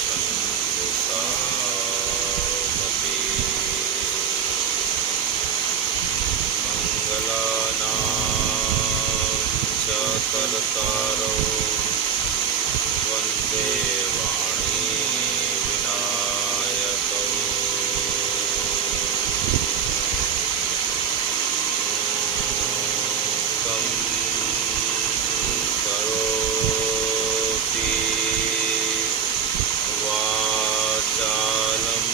छन्दसामपि मङ्गलानां च कर्तारौ वन्दे वाणी विनायकौ तं करोति वाचालं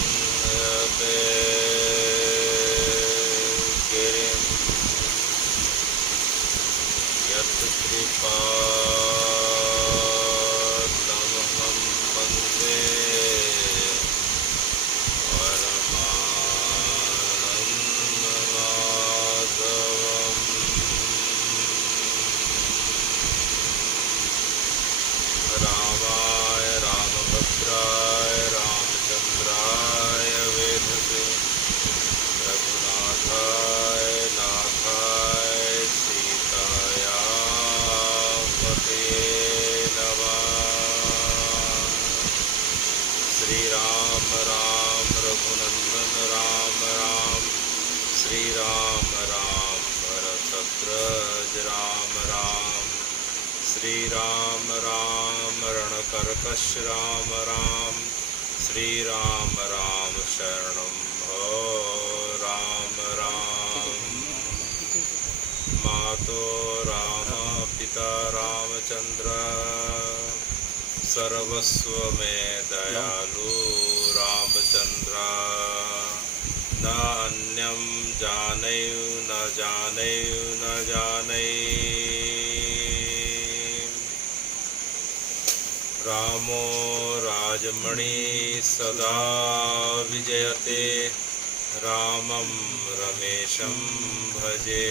लङ्घयते गिरिं यत्कृपातमहं वन्दे रामाय रामभद्राय रामचन्द्राय वेधसे रघुनाथाय नाथाय सीताया पतये नमः। श्रीराम राम रघुनंदन राम राम श्रीराम राम भरतद्रज राम राम श्रीराम राम रणकर्कश राम राम श्रीराम राम शरणं भो राम राम। मातो राम पिता रामचंद्र सर्वस्व में दयालु रामचंद्र न अन्यं जानेयु न जानेयु न जानेयु। रामो राजमणि सदा विजयते रामं रमेशं भजे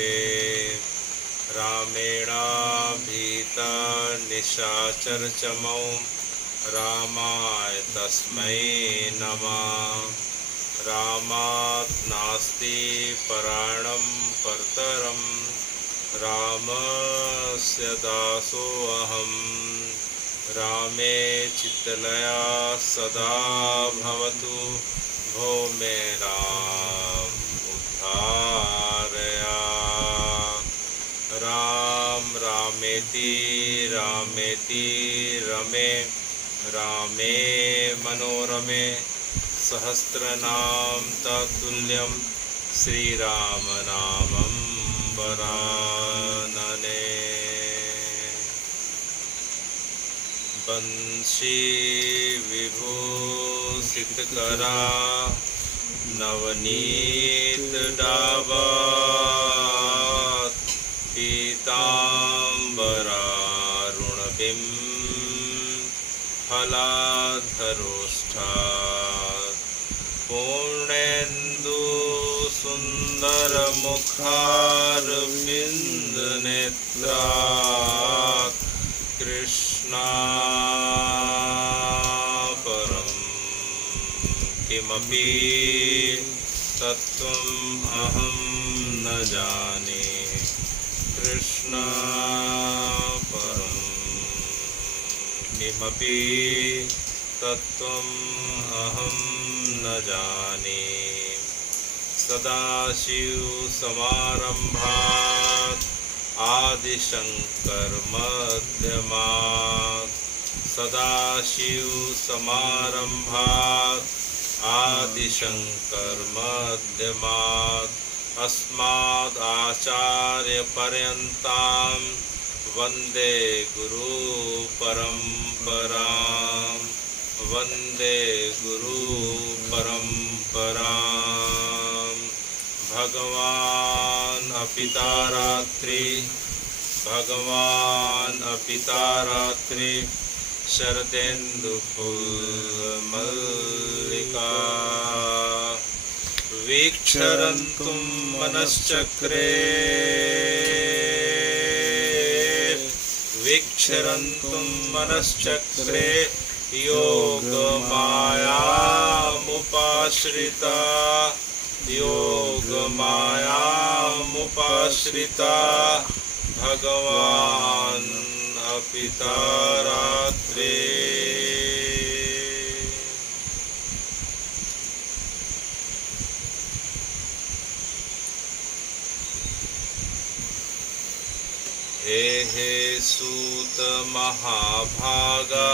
रामेणाभीता निशाचरचमौ रामाय तस्मै नमः। रामात् नास्ति परायणं परतरं रामस्य दासोऽहम्। रामे चित्तलया सदा भवतु भो मे राम उद्धारया। राम रामेति रामेति रमे रामे मनोरमे सहस्रनाम तत्तुल्यं श्रीराम नामं वरानने। बंशी विभूषितकरा नवनीत डावा पीताम्बरारुणबिं फलाधरोष्ठात् पूर्णेन्दु सुन्दरमुखारविन्दनेत्रात् कृष्णापरं किमपि तत्त्वम् अहं न जाने। कृष्णापरं किमपि तत्त्वम् अहं न जाने। सदाशिवसमारम्भात् आदिशङ्करमध्यमात् सदाशिवसमारम्भात् आदिशङ्करमध्यमात् अस्मदाचार्यपर्यन्तां वन्दे गुरुपरम्परां वन्दे गुरुपरम्परां। भगवान् अपितारात्रि भगवान् अपितारात्रि शरदेन्दुफुल्लमल्लिका वीक्षरन्तुं मनश्चक्रे वीक्षरन्तुं मनश्चक्रे योगमायामुपाश्रिता योगमायामुपाश्रिता भगवान् अपिता रात्रे। हे हे सूत महाभागा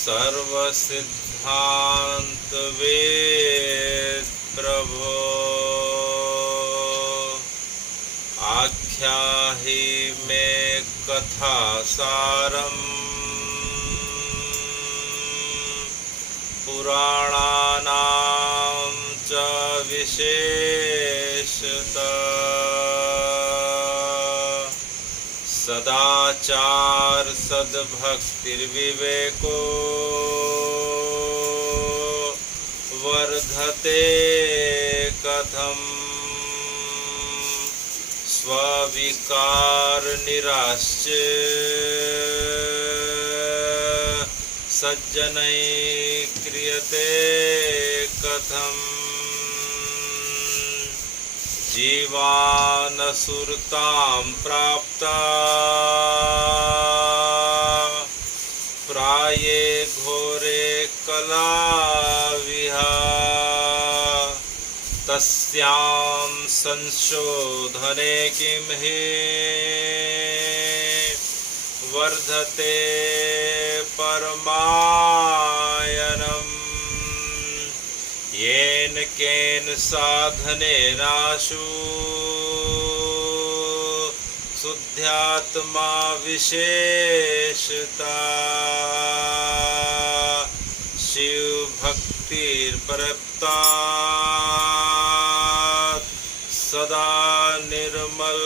सर्वसिद्धांत वेद प्रभो आख्याहि मे कथा सारम् पुराणानां च विशेषतः सदाचार सद्भक्तिर्विवेको वर्धते कथम् स्विकार निराश्च सज्जनैः क्रियते कथम् जीवानसुरतां प्राप्ता प्राये घोरे कलाविहा तस्यां संशोधने किं हि वर्धते परमायनम् येन केन साधनेनाशु शुद्ध्यात्मा विशेषता शिव भक्तिर्प्रप्ता सदा निर्मल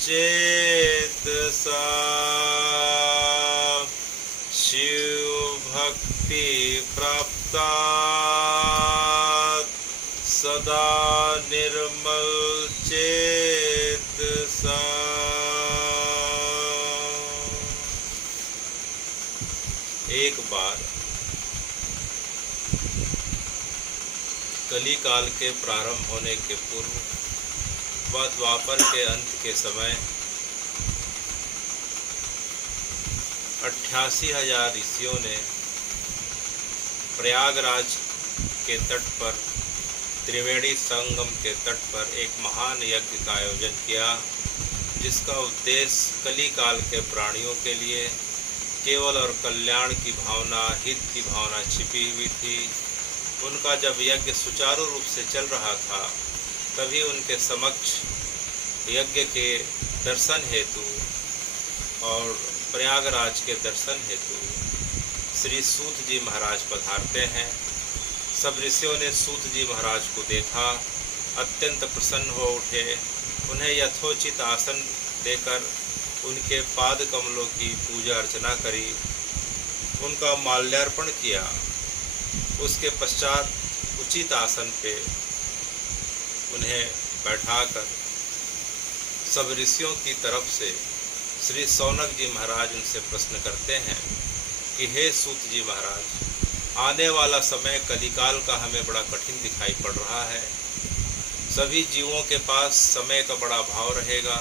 चेतसा शिव भक्ति प्राप्ता सदा निर्मल चेतसा। एक बार कली काल के प्रारंभ होने के पूर्व व द्वापर के अंत के समय 88,000 ऋषियों ने प्रयागराज के तट पर त्रिवेणी संगम के तट पर एक महान यज्ञ का आयोजन किया, जिसका उद्देश्य कली काल के प्राणियों के लिए केवल और कल्याण की भावना, हित की भावना छिपी हुई थी। उनका जब यज्ञ सुचारू रूप से चल रहा था, तभी उनके समक्ष यज्ञ के दर्शन हेतु और प्रयागराज के दर्शन हेतु श्री सूत जी महाराज पधारते हैं। सब ऋषियों ने सूत जी महाराज को देखा, अत्यंत प्रसन्न हो उठे, उन्हें यथोचित आसन देकर उनके पाद कमलों की पूजा अर्चना करी, उनका माल्यार्पण किया। उसके पश्चात उचित आसन पे उन्हें बैठाकर सब ऋषियों की तरफ से श्री सौनक जी महाराज उनसे प्रश्न करते हैं कि हे सूत जी महाराज, आने वाला समय कलिकाल का हमें बड़ा कठिन दिखाई पड़ रहा है। सभी जीवों के पास समय का बड़ा भाव रहेगा,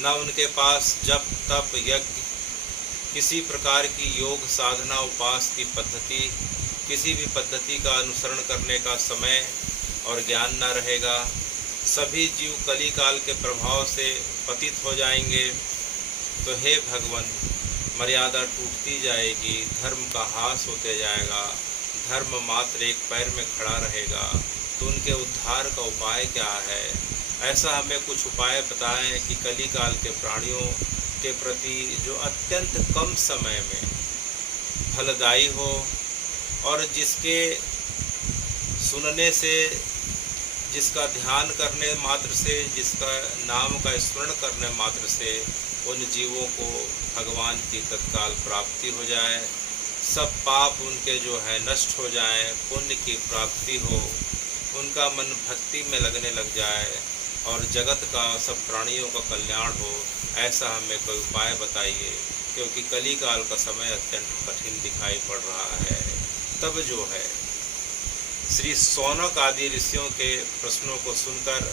न उनके पास जप तप यज्ञ किसी प्रकार की योग साधना उपास की पद्धति, किसी भी पद्धति का अनुसरण करने का समय और ज्ञान न रहेगा। सभी जीव कली काल के प्रभाव से पतित हो जाएंगे। तो हे भगवान, मर्यादा टूटती जाएगी, धर्म का ह्रास होते जाएगा, धर्म मात्र एक पैर में खड़ा रहेगा। तो उनके उद्धार का उपाय क्या है? ऐसा हमें कुछ उपाय बताएं कि कली काल के प्राणियों के प्रति जो अत्यंत कम समय में फलदायी हो और जिसके सुनने से, जिसका ध्यान करने मात्र से, जिसका नाम का स्मरण करने मात्र से उन जीवों को भगवान की तत्काल प्राप्ति हो जाए, सब पाप उनके जो है नष्ट हो जाएं, पुण्य की प्राप्ति हो, उनका मन भक्ति में लगने लग जाए और जगत का सब प्राणियों का कल्याण हो। ऐसा हमें कोई उपाय बताइए, क्योंकि कली काल का समय अत्यंत कठिन दिखाई पड़ रहा है। तब जो है श्री शौनक आदि ऋषियों के प्रश्नों को सुनकर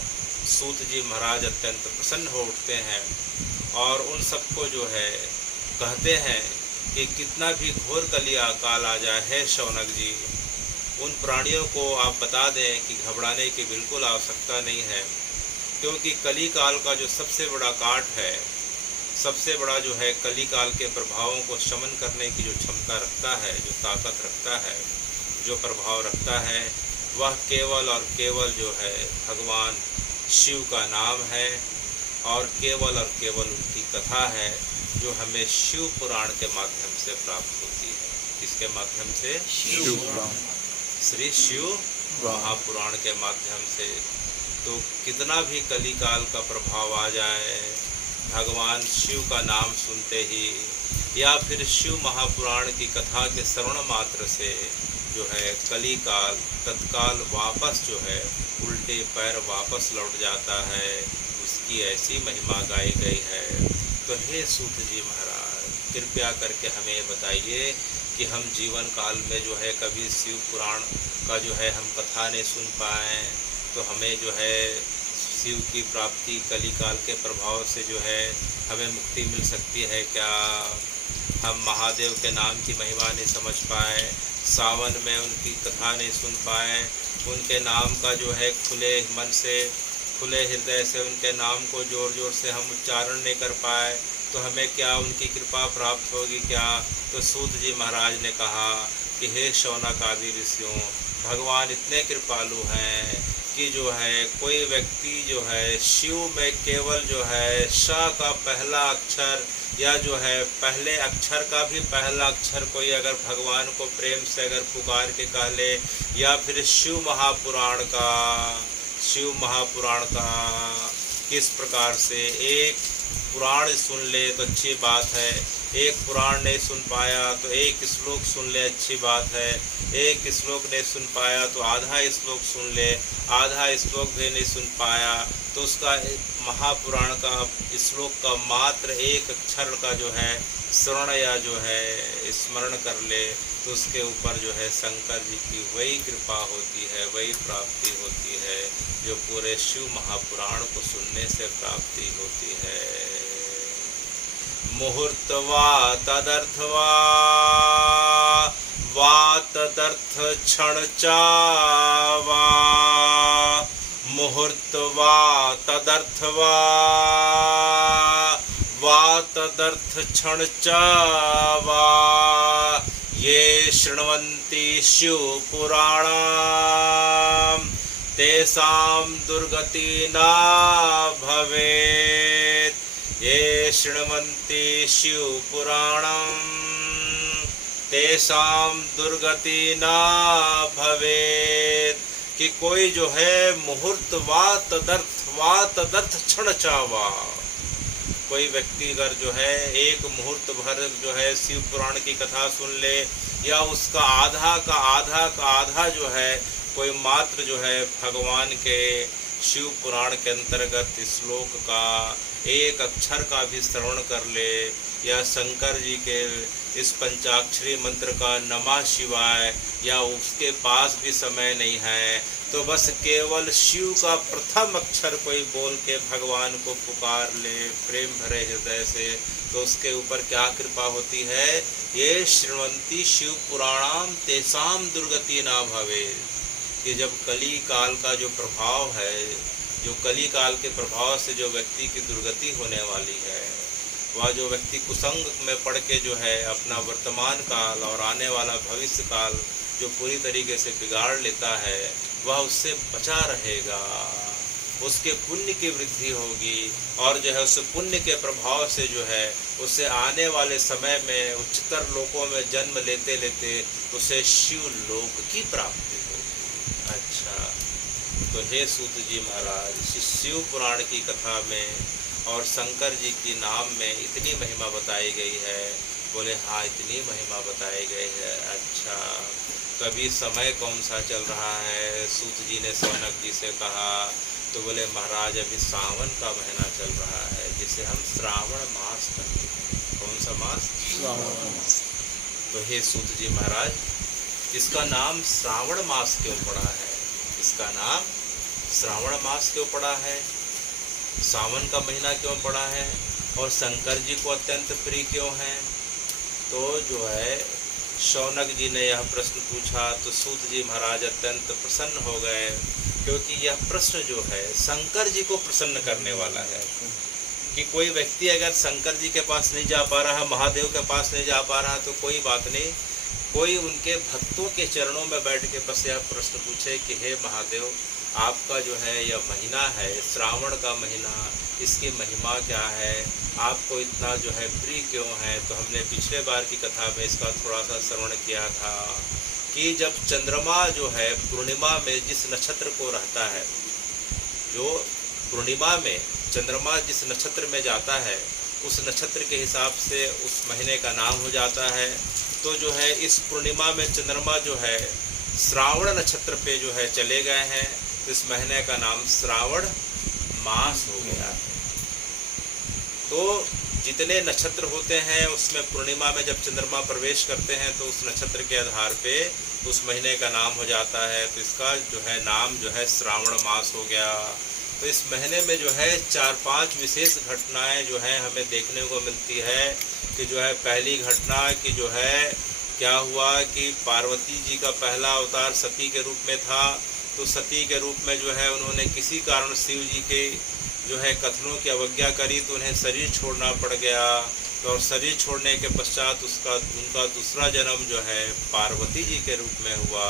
सूत जी महाराज अत्यंत प्रसन्न हो उठते हैं और उन सबको जो है कहते हैं कि कितना भी घोर कलिया काल आ जाए है शौनक जी, उन प्राणियों को आप बता दें कि घबराने की बिल्कुल आवश्यकता नहीं है, क्योंकि कली काल का जो सबसे बड़ा काट है, सबसे बड़ा जो है कली काल के प्रभावों को शमन करने की जो क्षमता रखता है, जो ताकत रखता है, जो प्रभाव रखता है, वह केवल और केवल जो है भगवान शिव का नाम है और केवल उनकी कथा है, जो हमें शिव पुराण के माध्यम से प्राप्त होती है। किसके माध्यम से? शिव पुराण, श्री शिव महापुराण के माध्यम से। तो कितना भी कली काल का प्रभाव आ जाए, भगवान शिव का नाम सुनते ही या फिर शिव महापुराण की कथा के श्रवण मात्र से जो है कली काल तत्काल वापस जो है उल्टे पैर वापस लौट जाता है। उसकी ऐसी महिमा गाई गई है। तो हे सूत जी महाराज, कृपया करके हमें बताइए कि हम जीवन काल में जो है कभी शिव पुराण का जो है हम कथा नहीं सुन पाएँ, तो हमें जो है शिव की प्राप्ति कली काल के प्रभाव से जो है हमें मुक्ति मिल सकती है क्या? हम महादेव के नाम की महिमा नहीं समझ पाए, सावन में उनकी कथा नहीं सुन पाए, उनके नाम का जो है खुले मन से खुले हृदय से उनके नाम को जोर जोर से हम उच्चारण नहीं कर पाए, तो हमें क्या उनकी कृपा प्राप्त होगी क्या? तो सूत जी महाराज ने कहा कि हे शौनक आदि ऋषियों, भगवान इतने कृपालु हैं कि जो है कोई व्यक्ति जो है शिव में केवल जो है श का पहला अक्षर या जो है पहले अक्षर का भी पहला अक्षर कोई अगर भगवान को प्रेम से अगर पुकार के कह ले, या फिर शिव महापुराण का किस प्रकार से एक पुराण सुन ले तो अच्छी बात है, एक पुराण नहीं सुन पाया तो एक श्लोक सुन ले अच्छी बात है, एक श्लोक नहीं सुन पाया तो आधा श्लोक सुन ले, आधा श्लोक भी नहीं सुन पाया तो उसका महापुराण का श्लोक का मात्र एक अक्षर का जो है श्रवण या जो है स्मरण कर ले, तो उसके ऊपर जो है शंकर जी की वही कृपा होती है, वही प्राप्ति होती है जो पूरे शिव महापुराण को सुनने से प्राप्ति होती है। मुहूर्तवा तदर्थवा वा तदर्थ क्षण चावा, मुहूर्तवा तदर्थवा वा तदर्थ क्षण चावा, ये शृण्वन्ति शिव पुराणं तेषां दुर्गति न भवेत्। ये शृण्वन्ति शिव पुराणं तेषां दुर्गति न भवेत्, कि कोई जो है मुहूर्त वा तदर्थ क्षण चावा, कोई व्यक्ति अगर जो है एक मुहूर्त भर जो है शिव पुराण की कथा सुन ले, या उसका आधा जो है कोई मात्र जो है भगवान के शिव पुराण के अंतर्गत श्लोक का एक अक्षर का भी श्रवण कर ले, या शंकर जी के इस पंचाक्षरी मंत्र का नमः शिवाय, या उसके पास भी समय नहीं है तो बस केवल शिव का प्रथम अक्षर कोई बोल के भगवान को पुकार ले प्रेम भरे हृदय से, तो उसके ऊपर क्या कृपा होती है? ये शृण्वन्ति शिव पुराणाम तेषां दुर्गति ना भवे, कि जब कली काल का जो प्रभाव है, जो कली काल के प्रभाव से जो व्यक्ति की दुर्गति होने वाली है, वह जो व्यक्ति कुसंग में पड़ के जो है अपना वर्तमान काल और आने वाला भविष्य काल जो पूरी तरीके से बिगाड़ लेता है, वह उससे बचा रहेगा, उसके पुण्य की वृद्धि होगी, और जो है उस पुण्य के प्रभाव से जो है उसे आने वाले समय में उच्चतर लोकों में जन्म लेते लेते उसे शिव लोक की प्राप्ति होगी। अच्छा, तो हे सूत जी महाराज, शिव पुराण की कथा में और शंकर जी की नाम में इतनी महिमा बताई गई है। बोले हाँ, इतनी महिमा बताई गई है। अच्छा, कभी समय कौन सा चल रहा है? सूत जी ने शौनक जी से कहा, तो बोले महाराज अभी सावन का महीना चल रहा है, जिसे हम श्रावण मास कहते हैं। कौन सा मास? श्रावण मास। तो हे सूत जी महाराज, इसका नाम श्रावण मास क्यों पड़ा है? इसका नाम श्रावण मास क्यों पड़ा है? सावन का महीना क्यों पड़ा है? और शंकर जी को अत्यंत प्रिय क्यों है? तो जो है शौनक जी ने यह प्रश्न पूछा तो सूत जी महाराज अत्यंत प्रसन्न हो गए, क्योंकि यह प्रश्न जो है शंकर जी को प्रसन्न करने वाला है कि कोई व्यक्ति अगर शंकर जी के पास नहीं जा पा रहा, महादेव के पास नहीं जा पा रहा, तो कोई बात नहीं, कोई उनके भक्तों के चरणों में बैठ के बस यह प्रश्न पूछे कि हे महादेव, आपका जो है यह महीना है श्रावण का महीना, इसकी महिमा क्या है, आपको इतना जो है प्रिय क्यों है? तो हमने पिछले बार की कथा में इसका थोड़ा सा श्रवण किया था कि जब चंद्रमा जो है पूर्णिमा में जिस नक्षत्र को रहता है, जो पूर्णिमा में चंद्रमा जिस नक्षत्र में जाता है उस नक्षत्र के हिसाब से उस महीने का नाम हो जाता है। तो जो है इस पूर्णिमा में चंद्रमा जो है श्रावण नक्षत्र पे जो है चले गए हैं, तो इस महीने का नाम श्रावण मास हो गया है। तो जितने नक्षत्र होते हैं उसमें पूर्णिमा में जब चंद्रमा प्रवेश करते हैं तो उस नक्षत्र के आधार पे उस महीने का नाम हो जाता है, तो इसका जो है नाम जो है श्रावण मास हो गया। तो इस महीने में जो है 4-5 विशेष घटनाएं जो है हमें देखने को मिलती है कि जो है पहली घटना कि जो है क्या हुआ कि पार्वती जी का पहला अवतार सती के रूप में था, तो सती के रूप में जो है उन्होंने किसी कारण शिव जी के जो है कथनों की अवज्ञा करी तो उन्हें शरीर छोड़ना पड़ गया। तो और शरीर छोड़ने के पश्चात उनका दूसरा जन्म जो है पार्वती जी के रूप में हुआ।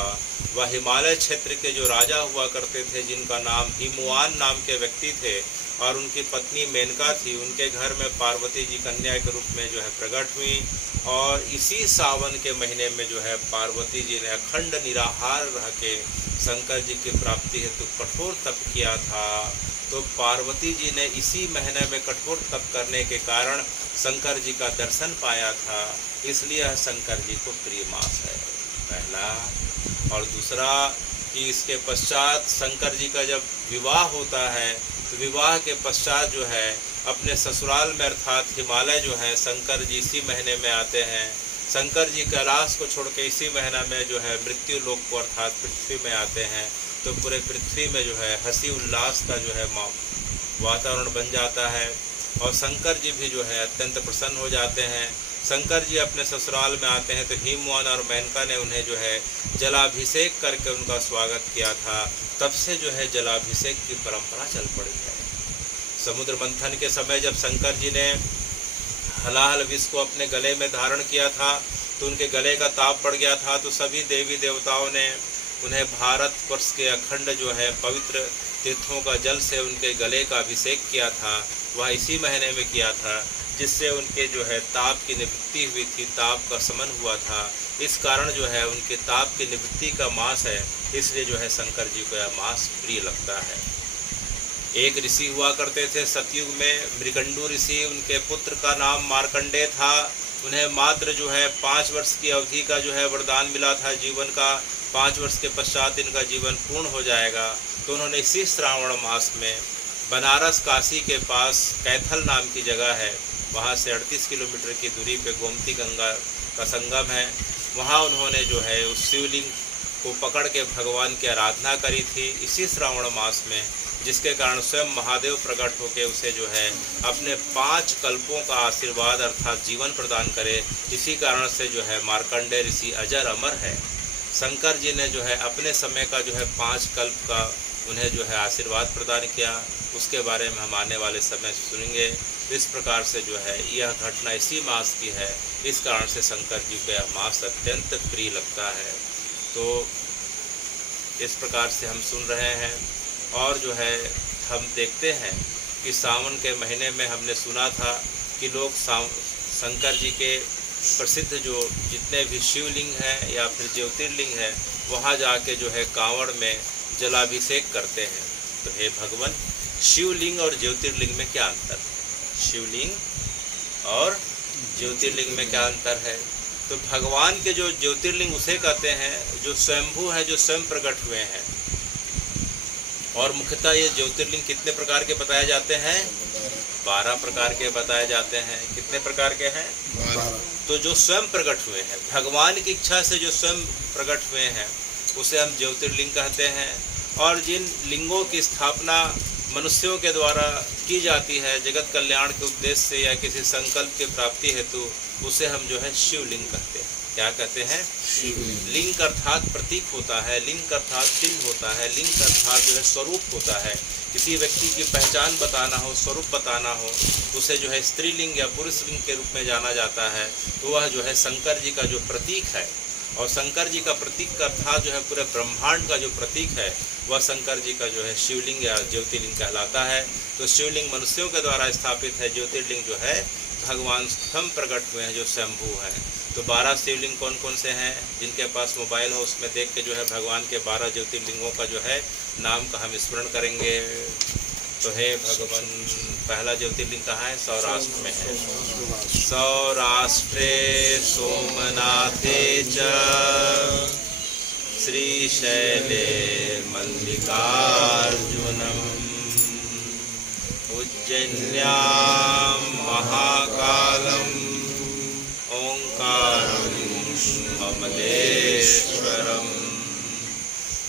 वह हिमालय क्षेत्र के जो राजा हुआ करते थे जिनका नाम हिमवान नाम के व्यक्ति थे और उनकी पत्नी मेनका थी, उनके घर में पार्वती जी कन्या के रूप में जो है प्रकट हुई। और इसी सावन के महीने में जो है पार्वती जी ने अखंड निराहार रह के शंकर जी की प्राप्ति हेतु कठोर तप किया था। तो पार्वती जी ने इसी महीने में कठोर तप करने के कारण शंकर जी का दर्शन पाया था, इसलिए यह शंकर जी को प्रिय मास है, पहला। और दूसरा कि इसके पश्चात शंकर जी का जब विवाह होता है तो विवाह के पश्चात जो है अपने ससुराल में अर्थात हिमालय जो है शंकर जी इसी महीने में आते हैं। शंकर जी कैलाश को छोड़ के इसी महीना में जो है मृत्यु लोक को अर्थात पृथ्वी में आते हैं। तो पूरे पृथ्वी में जो है हंसी उल्लास का जो है वातावरण बन जाता है और शंकर जी भी जो है अत्यंत प्रसन्न हो जाते हैं। शंकर जी अपने ससुराल में आते हैं तो हिमवान और मेनका ने उन्हें जो है जलाभिषेक करके उनका स्वागत किया था। तब से जो है जलाभिषेक की परंपरा चल पड़ी है। समुद्र मंथन के समय जब शंकर जी ने हलाहल विष को अपने गले में धारण किया था तो उनके गले का ताप बढ़ गया था। तो सभी देवी देवताओं ने उन्हें भारतवर्ष के अखंड जो है पवित्र तीर्थों का जल से उनके गले का अभिषेक किया था। वह इसी महीने में किया था, जिससे उनके जो है ताप की निवृत्ति हुई थी, ताप का शमन हुआ था। इस कारण जो है उनके ताप की निवृत्ति का मास है, इसलिए जो है शंकर जी को यह मास प्रिय लगता है। एक ऋषि हुआ करते थे सतयुग में, मृगंडू ऋषि, उनके पुत्र का नाम मार्कंडेय था। उन्हें मात्र जो है 5 वर्ष की अवधि का जो है वरदान मिला था जीवन का, 5 वर्ष के पश्चात इनका जीवन पूर्ण हो जाएगा। तो उन्होंने इसी श्रावण मास में बनारस काशी के पास कैथल नाम की जगह है, वहाँ से 38 किलोमीटर की दूरी पे गोमती गंगा का संगम है, वहाँ उन्होंने जो है उस शिवलिंग को पकड़ के भगवान की आराधना करी थी इसी श्रावण मास में, जिसके कारण स्वयं महादेव प्रकट होकर उसे जो है अपने 5 कल्पों का आशीर्वाद अर्थात जीवन प्रदान करे। इसी कारण से जो है मार्कंडेय ऋषि अजर अमर है। शंकर जी ने जो है अपने समय का जो है 5 कल्प का उन्हें जो है आशीर्वाद प्रदान किया, उसके बारे में हम आने वाले समय सुनेंगे। इस प्रकार से जो है यह घटना इसी मास की है, इस कारण से शंकर जी को यह मास अत्यंत प्रिय लगता है। तो इस प्रकार से हम सुन रहे हैं और जो है हम देखते हैं कि सावन के महीने में हमने सुना था कि लोग शंकर जी के प्रसिद्ध जो जितने भी शिवलिंग हैं या फिर ज्योतिर्लिंग है वहाँ जाके जो है कांवड़ में जलाभिषेक करते हैं। तो हे भगवान, शिवलिंग और ज्योतिर्लिंग में क्या अंतर है? शिवलिंग और ज्योतिर्लिंग में क्या अंतर है? तो भगवान के जो ज्योतिर्लिंग उसे कहते हैं जो स्वयंभू हैं, जो स्वयं प्रकट हुए हैं। और मुख्यतः ये ज्योतिर्लिंग कितने प्रकार के बताए जाते हैं? 12 प्रकार के बताए जाते हैं। कितने प्रकार के हैं? तो जो स्वयं प्रकट हुए हैं, भगवान की इच्छा से जो स्वयं प्रकट हुए हैं, उसे हम ज्योतिर्लिंग कहते हैं। और जिन लिंगों की स्थापना मनुष्यों के द्वारा की जाती है जगत कल्याण के उद्देश्य से या किसी संकल्प की प्राप्ति हेतु, उसे हम जो है शिवलिंग कहते हैं। क्या कहते हैं? लिंग अर्थात प्रतीक होता है, लिंग अर्थात चिन्ह होता है, लिंग अर्थात जो है स्वरूप होता है। किसी व्यक्ति की पहचान बताना हो, स्वरूप बताना हो, उसे जो है स्त्रीलिंग या पुरुष लिंग के रूप में जाना जाता है। तो वह जो है शंकर जी का जो प्रतीक है, और शंकर जी का प्रतीक का अर्थात जो है पूरे ब्रह्मांड का जो प्रतीक है, वह शंकर जी का जो है शिवलिंग या ज्योतिर्लिंग कहलाता है। तो शिवलिंग मनुष्यों के द्वारा स्थापित है, ज्योतिर्लिंग जो है भगवान स्वयं प्रकट हुए हैं जो स्वयंभू है। तो 12 शिवलिंग कौन कौन से हैं? जिनके पास मोबाइल हो उसमें देख के जो है भगवान के 12 ज्योतिर्लिंगों का जो है नाम का हम स्मरण करेंगे। तो हे भगवान, पहला ज्योतिर्लिंग कहाँ है? सौराष्ट्र में है। सौराष्ट्रे सोमनाथे च श्रीशैले मल्लिकार्जुनम उज्जैन्यां महाकालम ओंकारं अमलेश्वरम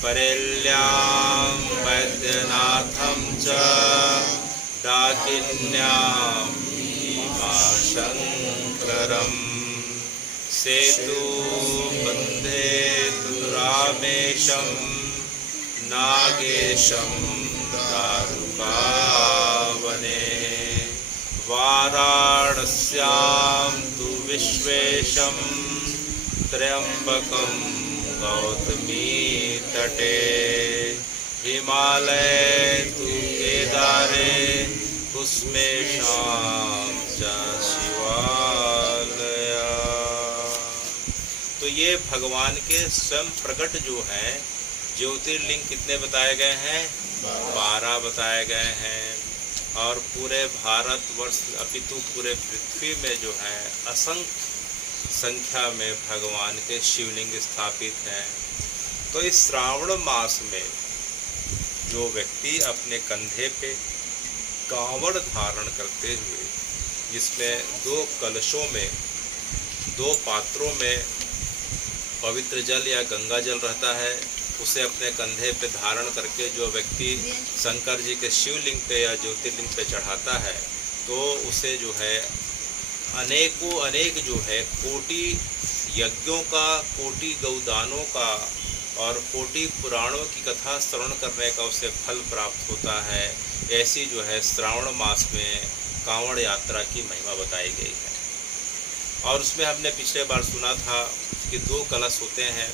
परेल्यां वैद्यनाथं च डाकिन्यां भीमाशंकरं सेतुबन्धे रामेशं नागेशं दारुकावने वाराणस्यां तु विश्वेशं त्र्यंबकं गौतमी तटे हिमालये तु केदारे कुस्मेशां च शिवालया। तो ये भगवान के स्वयं प्रकट जो है ज्योतिर्लिंग कितने बताए गए हैं? 12 बताए गए हैं। और पूरे भारतवर्ष अपितु पूरे पृथ्वी में जो है असंख्य संख्या में भगवान के शिवलिंग स्थापित हैं। तो इस श्रावण मास में जो व्यक्ति अपने कंधे पे कांवड़ धारण करते हुए, जिसमें 2 कलशों में 2 पात्रों में पवित्र जल या गंगा जल रहता है, उसे अपने कंधे पे धारण करके जो व्यक्ति शंकर जी के शिवलिंग पे या ज्योतिर्लिंग पे चढ़ाता है, तो उसे जो है अनेक जो है कोटि यज्ञों का, कोटि गौदानों का और कोटि पुराणों की कथा श्रवण करने का उसे फल प्राप्त होता है। ऐसी जो है श्रावण मास में कांवड़ यात्रा की महिमा बताई गई है। और उसमें हमने पिछले बार सुना था कि 2 कलश होते हैं,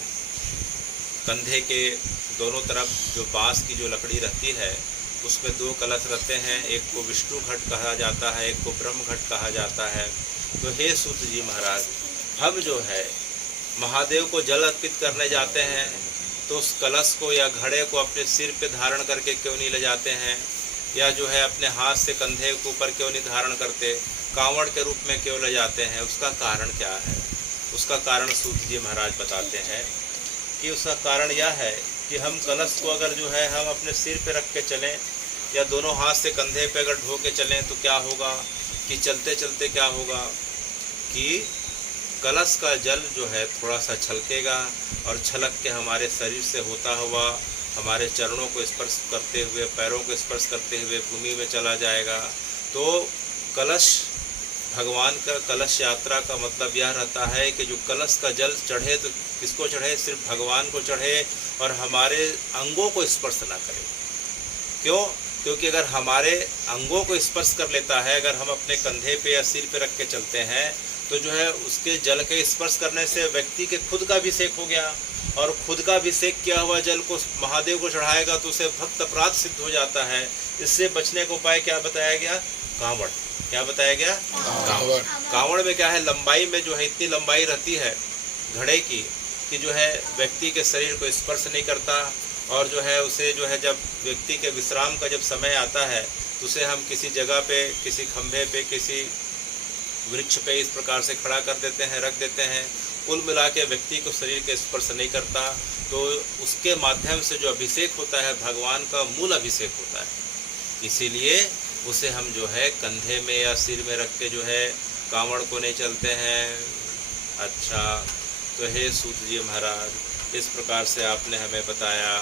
कंधे के दोनों तरफ जो बांस की जो लकड़ी रहती है उसमें 2 कलश रहते हैं। एक को विष्णु घट कहा जाता है, एक को ब्रह्म घट कहा जाता है। तो हे सूत जी महाराज, हम जो है महादेव को जल अर्पित करने जाते हैं तो उस कलश को या घड़े को अपने सिर पे धारण करके क्यों नहीं ले जाते हैं, या जो है अपने हाथ से कंधे के ऊपर क्यों नहीं धारण करते, कांवड़ के रूप में क्यों ले जाते हैं? उसका कारण क्या है? उसका कारण सूत जी महाराज बताते हैं कि उसका कारण यह है कि हम कलश को अगर जो है हम अपने सिर पे रख के चलें या दोनों हाथ से कंधे पे अगर ढो के चलें तो क्या होगा कि चलते चलते क्या होगा कि कलश का जल जो है थोड़ा सा छलकेगा और छलक के हमारे शरीर से होता हुआ हमारे चरणों को स्पर्श करते हुए, पैरों को स्पर्श करते हुए भूमि में चला जाएगा। तो कलश, भगवान का कलश यात्रा का मतलब यह रहता है कि जो कलश का जल चढ़े तो किसको चढ़े? सिर्फ भगवान को चढ़े और हमारे अंगों को स्पर्श ना करे। क्यों? क्योंकि अगर हमारे अंगों को स्पर्श कर लेता है, अगर हम अपने कंधे पे या सिर पे रख के चलते हैं तो जो है उसके जल के स्पर्श करने से व्यक्ति के खुद का अभिषेक हो गया, और खुद का अभिषेक किया हुआ जल को महादेव को चढ़ाएगा तो उसे भक्त अपराध सिद्ध हो जाता है। इससे बचने का उपाय क्या बताया गया? कांवड़। क्या बताया गया? कांवड़। कांवड़ में क्या है, लंबाई में जो है इतनी लंबाई रहती है घड़े की कि जो है व्यक्ति के शरीर को स्पर्श नहीं करता, और जो है उसे जो है जब व्यक्ति के विश्राम का जब समय आता है तो उसे हम किसी जगह पे, किसी खंभे पे, किसी वृक्ष पे इस प्रकार से खड़ा कर देते हैं, रख देते हैं। कुल मिला के व्यक्ति को शरीर के स्पर्श नहीं करता, तो उसके माध्यम से जो अभिषेक होता है भगवान का मूल अभिषेक होता है। इसीलिए उसे हम जो है कंधे में या सिर में रख के जो है कांवड़ को नहीं चलते हैं, अच्छा, तो हे सूत जी महाराज, इस प्रकार से आपने हमें बताया।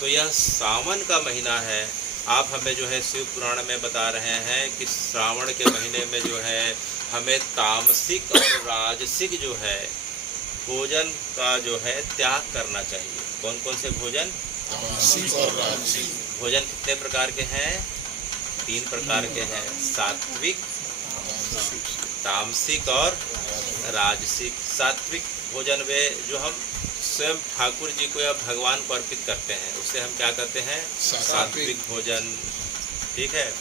तो यह सावन का महीना है। आप हमें जो है शिव पुराण में बता रहे हैं कि श्रावण के महीने में जो है हमें तामसिक और राजसिक जो है भोजन का जो है त्याग करना चाहिए। कौन कौन से भोजन? तामसिक और राजसिक। भोजन कितने प्रकार के हैं? 3 प्रकार के हैं, सात्विक, तामसिक और राजसिक। सात्विक भोजन में जो हम स्वयं ठाकुर जी को या भगवान को अर्पित करते हैं उसे हम क्या कहते हैं? सात्विक भोजन। ठीक है।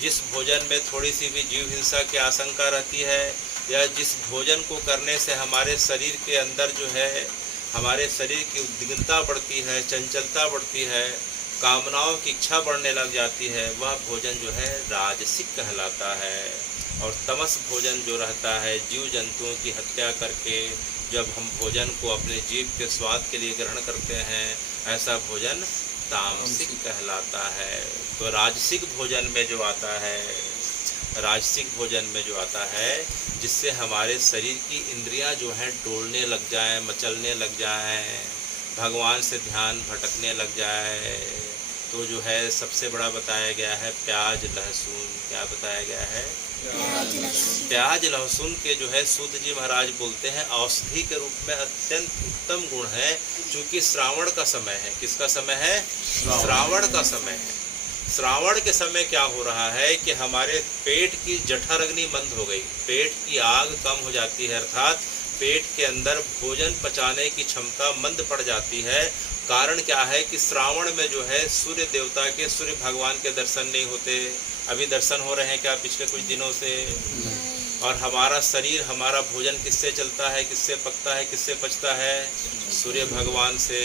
जिस भोजन में थोड़ी सी भी जीव हिंसा की आशंका रहती है या जिस भोजन को करने से हमारे शरीर के अंदर जो है हमारे शरीर की उद्विग्नता बढ़ती है, चंचलता बढ़ती है, कामनाओं की इच्छा बढ़ने लग जाती है, वह भोजन जो है राजसिक कहलाता है। और तमस भोजन जो रहता है, जीव जंतुओं की हत्या करके जब हम भोजन को अपने जीव के स्वाद के लिए ग्रहण करते हैं, ऐसा भोजन तामसिक कहलाता है। तो राजसिक भोजन में जो आता है, राजसिक भोजन में जो आता है जिससे हमारे शरीर की इंद्रियां जो हैं डोलने लग जाएं, मचलने लग जाएं, भगवान से ध्यान भटकने लग जाए, तो जो है सबसे बड़ा बताया गया है प्याज लहसुन। क्या बताया गया है? प्याज लहसुन के जो है सूत जी महाराज बोलते हैं औषधि के रूप में अत्यंत उत्तम गुण है। क्योंकि श्रावण का समय है। किसका समय है? श्रावण का समय है। श्रावण के समय क्या हो रहा है कि हमारे पेट की जठराग्नि मंद हो गई, पेट की आग कम हो जाती है, अर्थात पेट के अंदर भोजन पचाने की क्षमता मंद पड़ जाती है। कारण क्या है कि श्रावण में जो है सूर्य देवता के, सूर्य भगवान के दर्शन नहीं होते। अभी दर्शन हो रहे हैं क्या पिछले कुछ दिनों से? और हमारा शरीर, हमारा भोजन किससे चलता है, किससे पकता है, किससे पचता है? सूर्य भगवान से।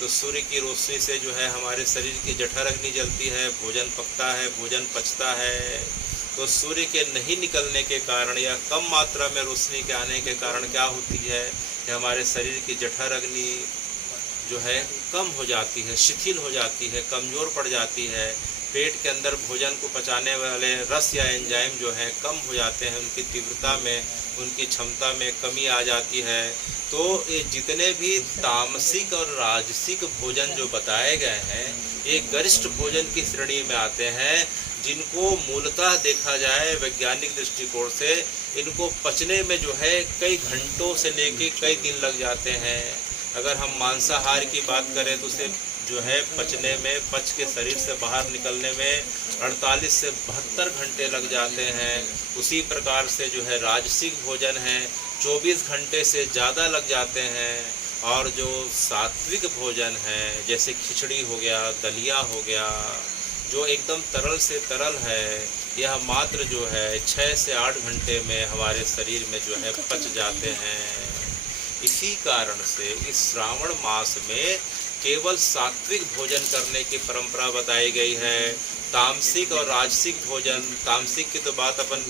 तो सूर्य की रोशनी से जो है हमारे शरीर की जठराग्नि जलती है, भोजन पकता है, भोजन पचता है। तो सूर्य के नहीं निकलने के कारण या कम मात्रा में रोशनी के आने के कारण क्या होती है कि हमारे शरीर की जठराग्नि जो है कम हो जाती है, शिथिल हो जाती है, कमज़ोर पड़ जाती है। पेट के अंदर भोजन को पचाने वाले रस या एंजाइम जो हैं कम हो जाते हैं, उनकी तीव्रता में, उनकी क्षमता में कमी आ जाती है। तो ये जितने भी तामसिक और राजसिक भोजन जो बताए गए हैं ये गरिष्ठ भोजन की श्रेणी में आते हैं, जिनको मूलतः देखा जाए वैज्ञानिक दृष्टिकोण से इनको पचने में जो है कई घंटों से लेके कई दिन लग जाते हैं। अगर हम मांसाहार की बात करें तो उसे जो है पचने में, पच के शरीर से बाहर निकलने में 48 से 72 घंटे लग जाते हैं। उसी प्रकार से जो है राजसिक भोजन है 24 घंटे से ज़्यादा लग जाते हैं। और जो सात्विक भोजन है जैसे खिचड़ी हो गया, दलिया हो गया, जो एकदम तरल से तरल है, यह मात्र जो है 6 से 8 घंटे में हमारे शरीर में जो है पच जाते हैं। इसी कारण से इस श्रावण मास में केवल सात्विक भोजन करने की परंपरा बताई गई है। तामसिक और राजसिक भोजन, तामसिक की तो बात अपन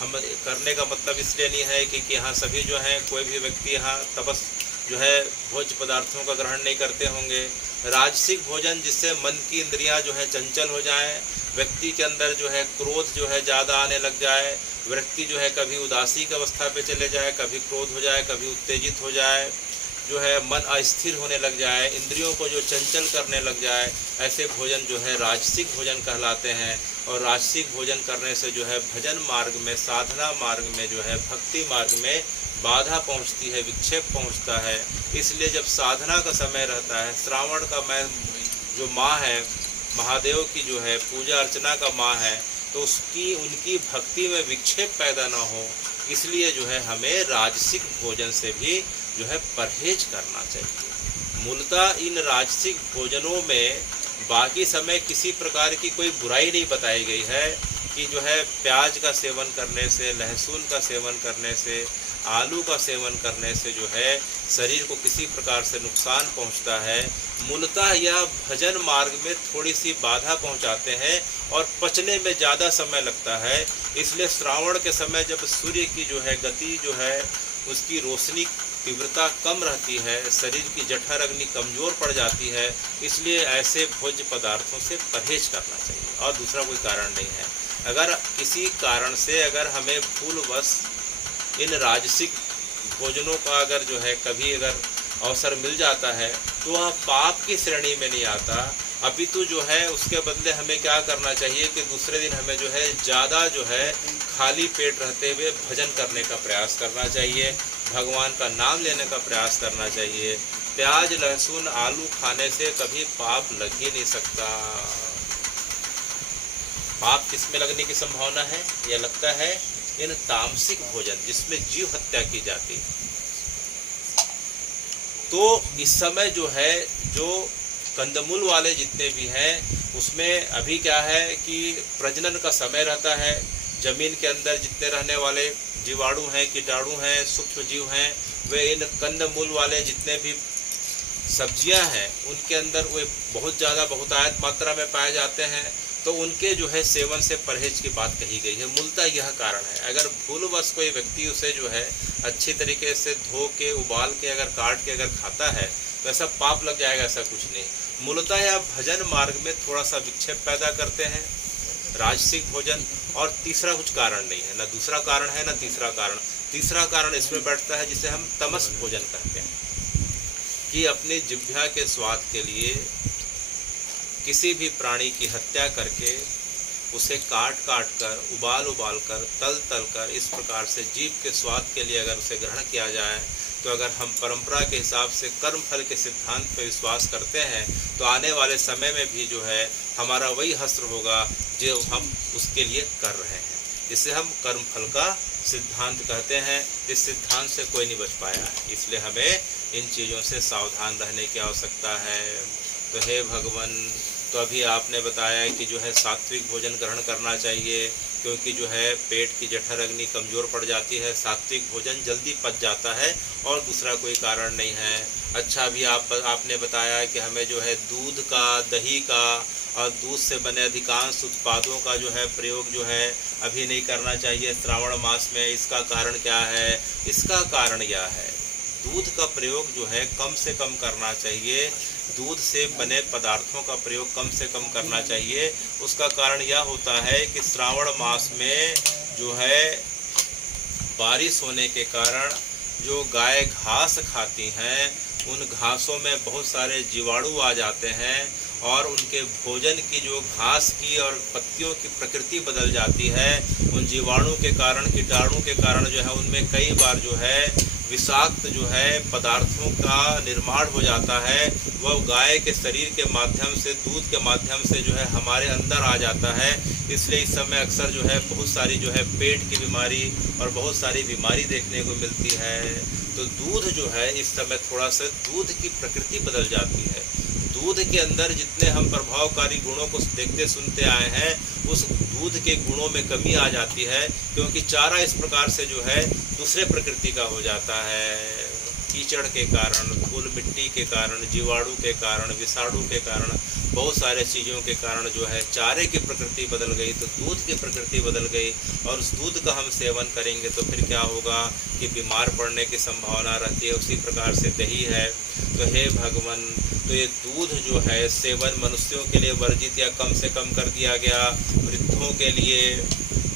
हम करने का मतलब इसलिए नहीं है कि यहाँ सभी जो हैं, कोई भी व्यक्ति यहाँ तपस जो है भोज्य पदार्थों का ग्रहण नहीं करते होंगे। राजसिक भोजन जिससे मन की इंद्रियां जो है चंचल हो जाए, व्यक्ति के अंदर जो है क्रोध जो है ज़्यादा आने लग जाए, व्यक्ति जो है कभी उदासी की अवस्था पे चले जाए, कभी क्रोध हो जाए, कभी उत्तेजित हो जाए, जो है मन अस्थिर होने लग जाए, इंद्रियों को जो चंचल करने लग जाए, ऐसे भोजन जो है राजसिक भोजन कहलाते हैं। और राजसिक भोजन करने से जो है भजन मार्ग में, साधना मार्ग में जो है भक्ति मार्ग में बाधा पहुंचती है, विक्षेप पहुंचता है। इसलिए जब साधना का समय रहता है, श्रावण का जो माह है, महादेव की जो है पूजा अर्चना का माह है, तो उनकी भक्ति में विक्षेप पैदा ना हो, इसलिए जो है हमें राजसिक भोजन से भी जो है परहेज करना चाहिए। मूलतः इन राजसिक भोजनों में बाकी समय किसी प्रकार की कोई बुराई नहीं बताई गई है कि जो है प्याज का सेवन करने से, लहसुन का सेवन करने से, आलू का सेवन करने से जो है शरीर को किसी प्रकार से नुकसान पहुंचता है। मूलतः यह भजन मार्ग में थोड़ी सी बाधा पहुंचाते हैं और पचने में ज़्यादा समय लगता है। इसलिए श्रावण के समय जब सूर्य की जो है गति जो है उसकी रोशनी तीव्रता कम रहती है, शरीर की जठराग्नि कमज़ोर पड़ जाती है, इसलिए ऐसे भोज्य पदार्थों से परहेज करना चाहिए और दूसरा कोई कारण नहीं है। अगर किसी कारण से अगर हमें भूलवश इन राजसिक भोजनों का अगर जो है कभी अगर अवसर मिल जाता है तो वह पाप की श्रेणी में नहीं आता, अपितु जो है उसके बदले हमें क्या करना चाहिए कि दूसरे दिन हमें जो है ज़्यादा जो है खाली पेट रहते हुए भजन करने का प्रयास करना चाहिए, भगवान का नाम लेने का प्रयास करना चाहिए। प्याज लहसुन आलू खाने से कभी पाप लग ही नहीं सकता। पाप किसमें लगने की संभावना है? यह लगता है इन तामसिक भोजन जिसमें जीव हत्या की जाती है। तो इस समय जो है जो कंदमूल वाले जितने भी हैं उसमें अभी क्या है कि प्रजनन का समय रहता है। जमीन के अंदर जितने रहने वाले जीवाणु हैं, कीटाणु हैं, सूक्ष्म जीव हैं, वे इन कंदमूल वाले जितने भी सब्जियां हैं उनके अंदर वे बहुत ज़्यादा बहुतायत मात्रा में पाए जाते हैं। तो उनके जो है सेवन से परहेज की बात कही गई है। मूलतः यह कारण है। अगर भूलवश कोई व्यक्ति उसे जो है अच्छी तरीके से धो के उबाल के अगर काट के अगर खाता है तो ऐसा पाप लग जाएगा, ऐसा कुछ नहीं। मूलतः यह भजन मार्ग में थोड़ा सा विक्षेप पैदा करते हैं, राजसिक भोजन। और तीसरा कुछ कारण नहीं है, ना दूसरा कारण है ना तीसरा कारण। तीसरा कारण इसमें बैठता है जिसे हम तमस भोजन कहते हैं, कि अपनी जिह्वा के स्वाद के लिए किसी भी प्राणी की हत्या करके उसे काट कर उबाल कर तल कर इस प्रकार से जीव के स्वाद के लिए अगर उसे ग्रहण किया जाए तो अगर हम परंपरा के हिसाब से कर्म फल के सिद्धांत पर विश्वास करते हैं तो आने वाले समय में भी जो है हमारा वही हश्र होगा जो हम उसके लिए कर रहे हैं। इसे हम कर्म फल का सिद्धांत कहते हैं। इस सिद्धांत से कोई नहीं बच पाया है, इसलिए हमें इन चीज़ों से सावधान रहने की आवश्यकता है। तो हे भगवान, तो अभी आपने बताया कि जो है सात्विक भोजन ग्रहण करना चाहिए, क्योंकि जो है पेट की जठर अग्नि कमज़ोर पड़ जाती है, सात्विक भोजन जल्दी पच जाता है और दूसरा कोई कारण नहीं है। अच्छा, अभी आपने बताया कि हमें जो है दूध का, दही का और दूध से बने अधिकांश उत्पादों का जो है प्रयोग जो है अभी नहीं करना चाहिए श्रावण मास में। इसका कारण क्या है? इसका कारण यह है दूध का प्रयोग जो है कम से कम करना चाहिए, दूध से बने पदार्थों का प्रयोग कम से कम करना चाहिए। उसका कारण यह होता है कि श्रावण मास में जो है बारिश होने के कारण जो गाय घास खाती हैं उन घासों में बहुत सारे जीवाणु आ जाते हैं और उनके भोजन की जो घास की और पत्तियों की प्रकृति बदल जाती है। उन जीवाणु के कारण, कीटाणु के कारण जो है उनमें कई बार जो है विषाक्त जो है पदार्थों का निर्माण हो जाता है। वह गाय के शरीर के माध्यम से, दूध के माध्यम से जो है हमारे अंदर आ जाता है। इसलिए इस समय अक्सर जो है बहुत सारी जो है पेट की बीमारी और बहुत सारी बीमारी देखने को मिलती है। तो दूध जो है इस समय थोड़ा सा दूध की प्रकृति बदल जाती है। दूध के अंदर जितने हम प्रभावकारी गुणों को देखते सुनते आए हैं उस दूध के गुणों में कमी आ जाती है, क्योंकि चारा इस प्रकार से जो है दूसरे प्रकृति का हो जाता है। कीचड़ के कारण, धूल मिट्टी के कारण, जीवाणु के कारण, विषाणु के कारण, बहुत सारे चीज़ों के कारण जो है चारे की प्रकृति बदल गई, तो दूध की प्रकृति बदल गई। और उस दूध का हम सेवन करेंगे तो फिर क्या होगा कि बीमार पड़ने की संभावना रहती है। उसी प्रकार से दही है। तो हे भगवान, तो ये दूध जो है सेवन मनुष्यों के लिए वर्जित या कम से कम कर दिया गया। वृद्धों के लिए,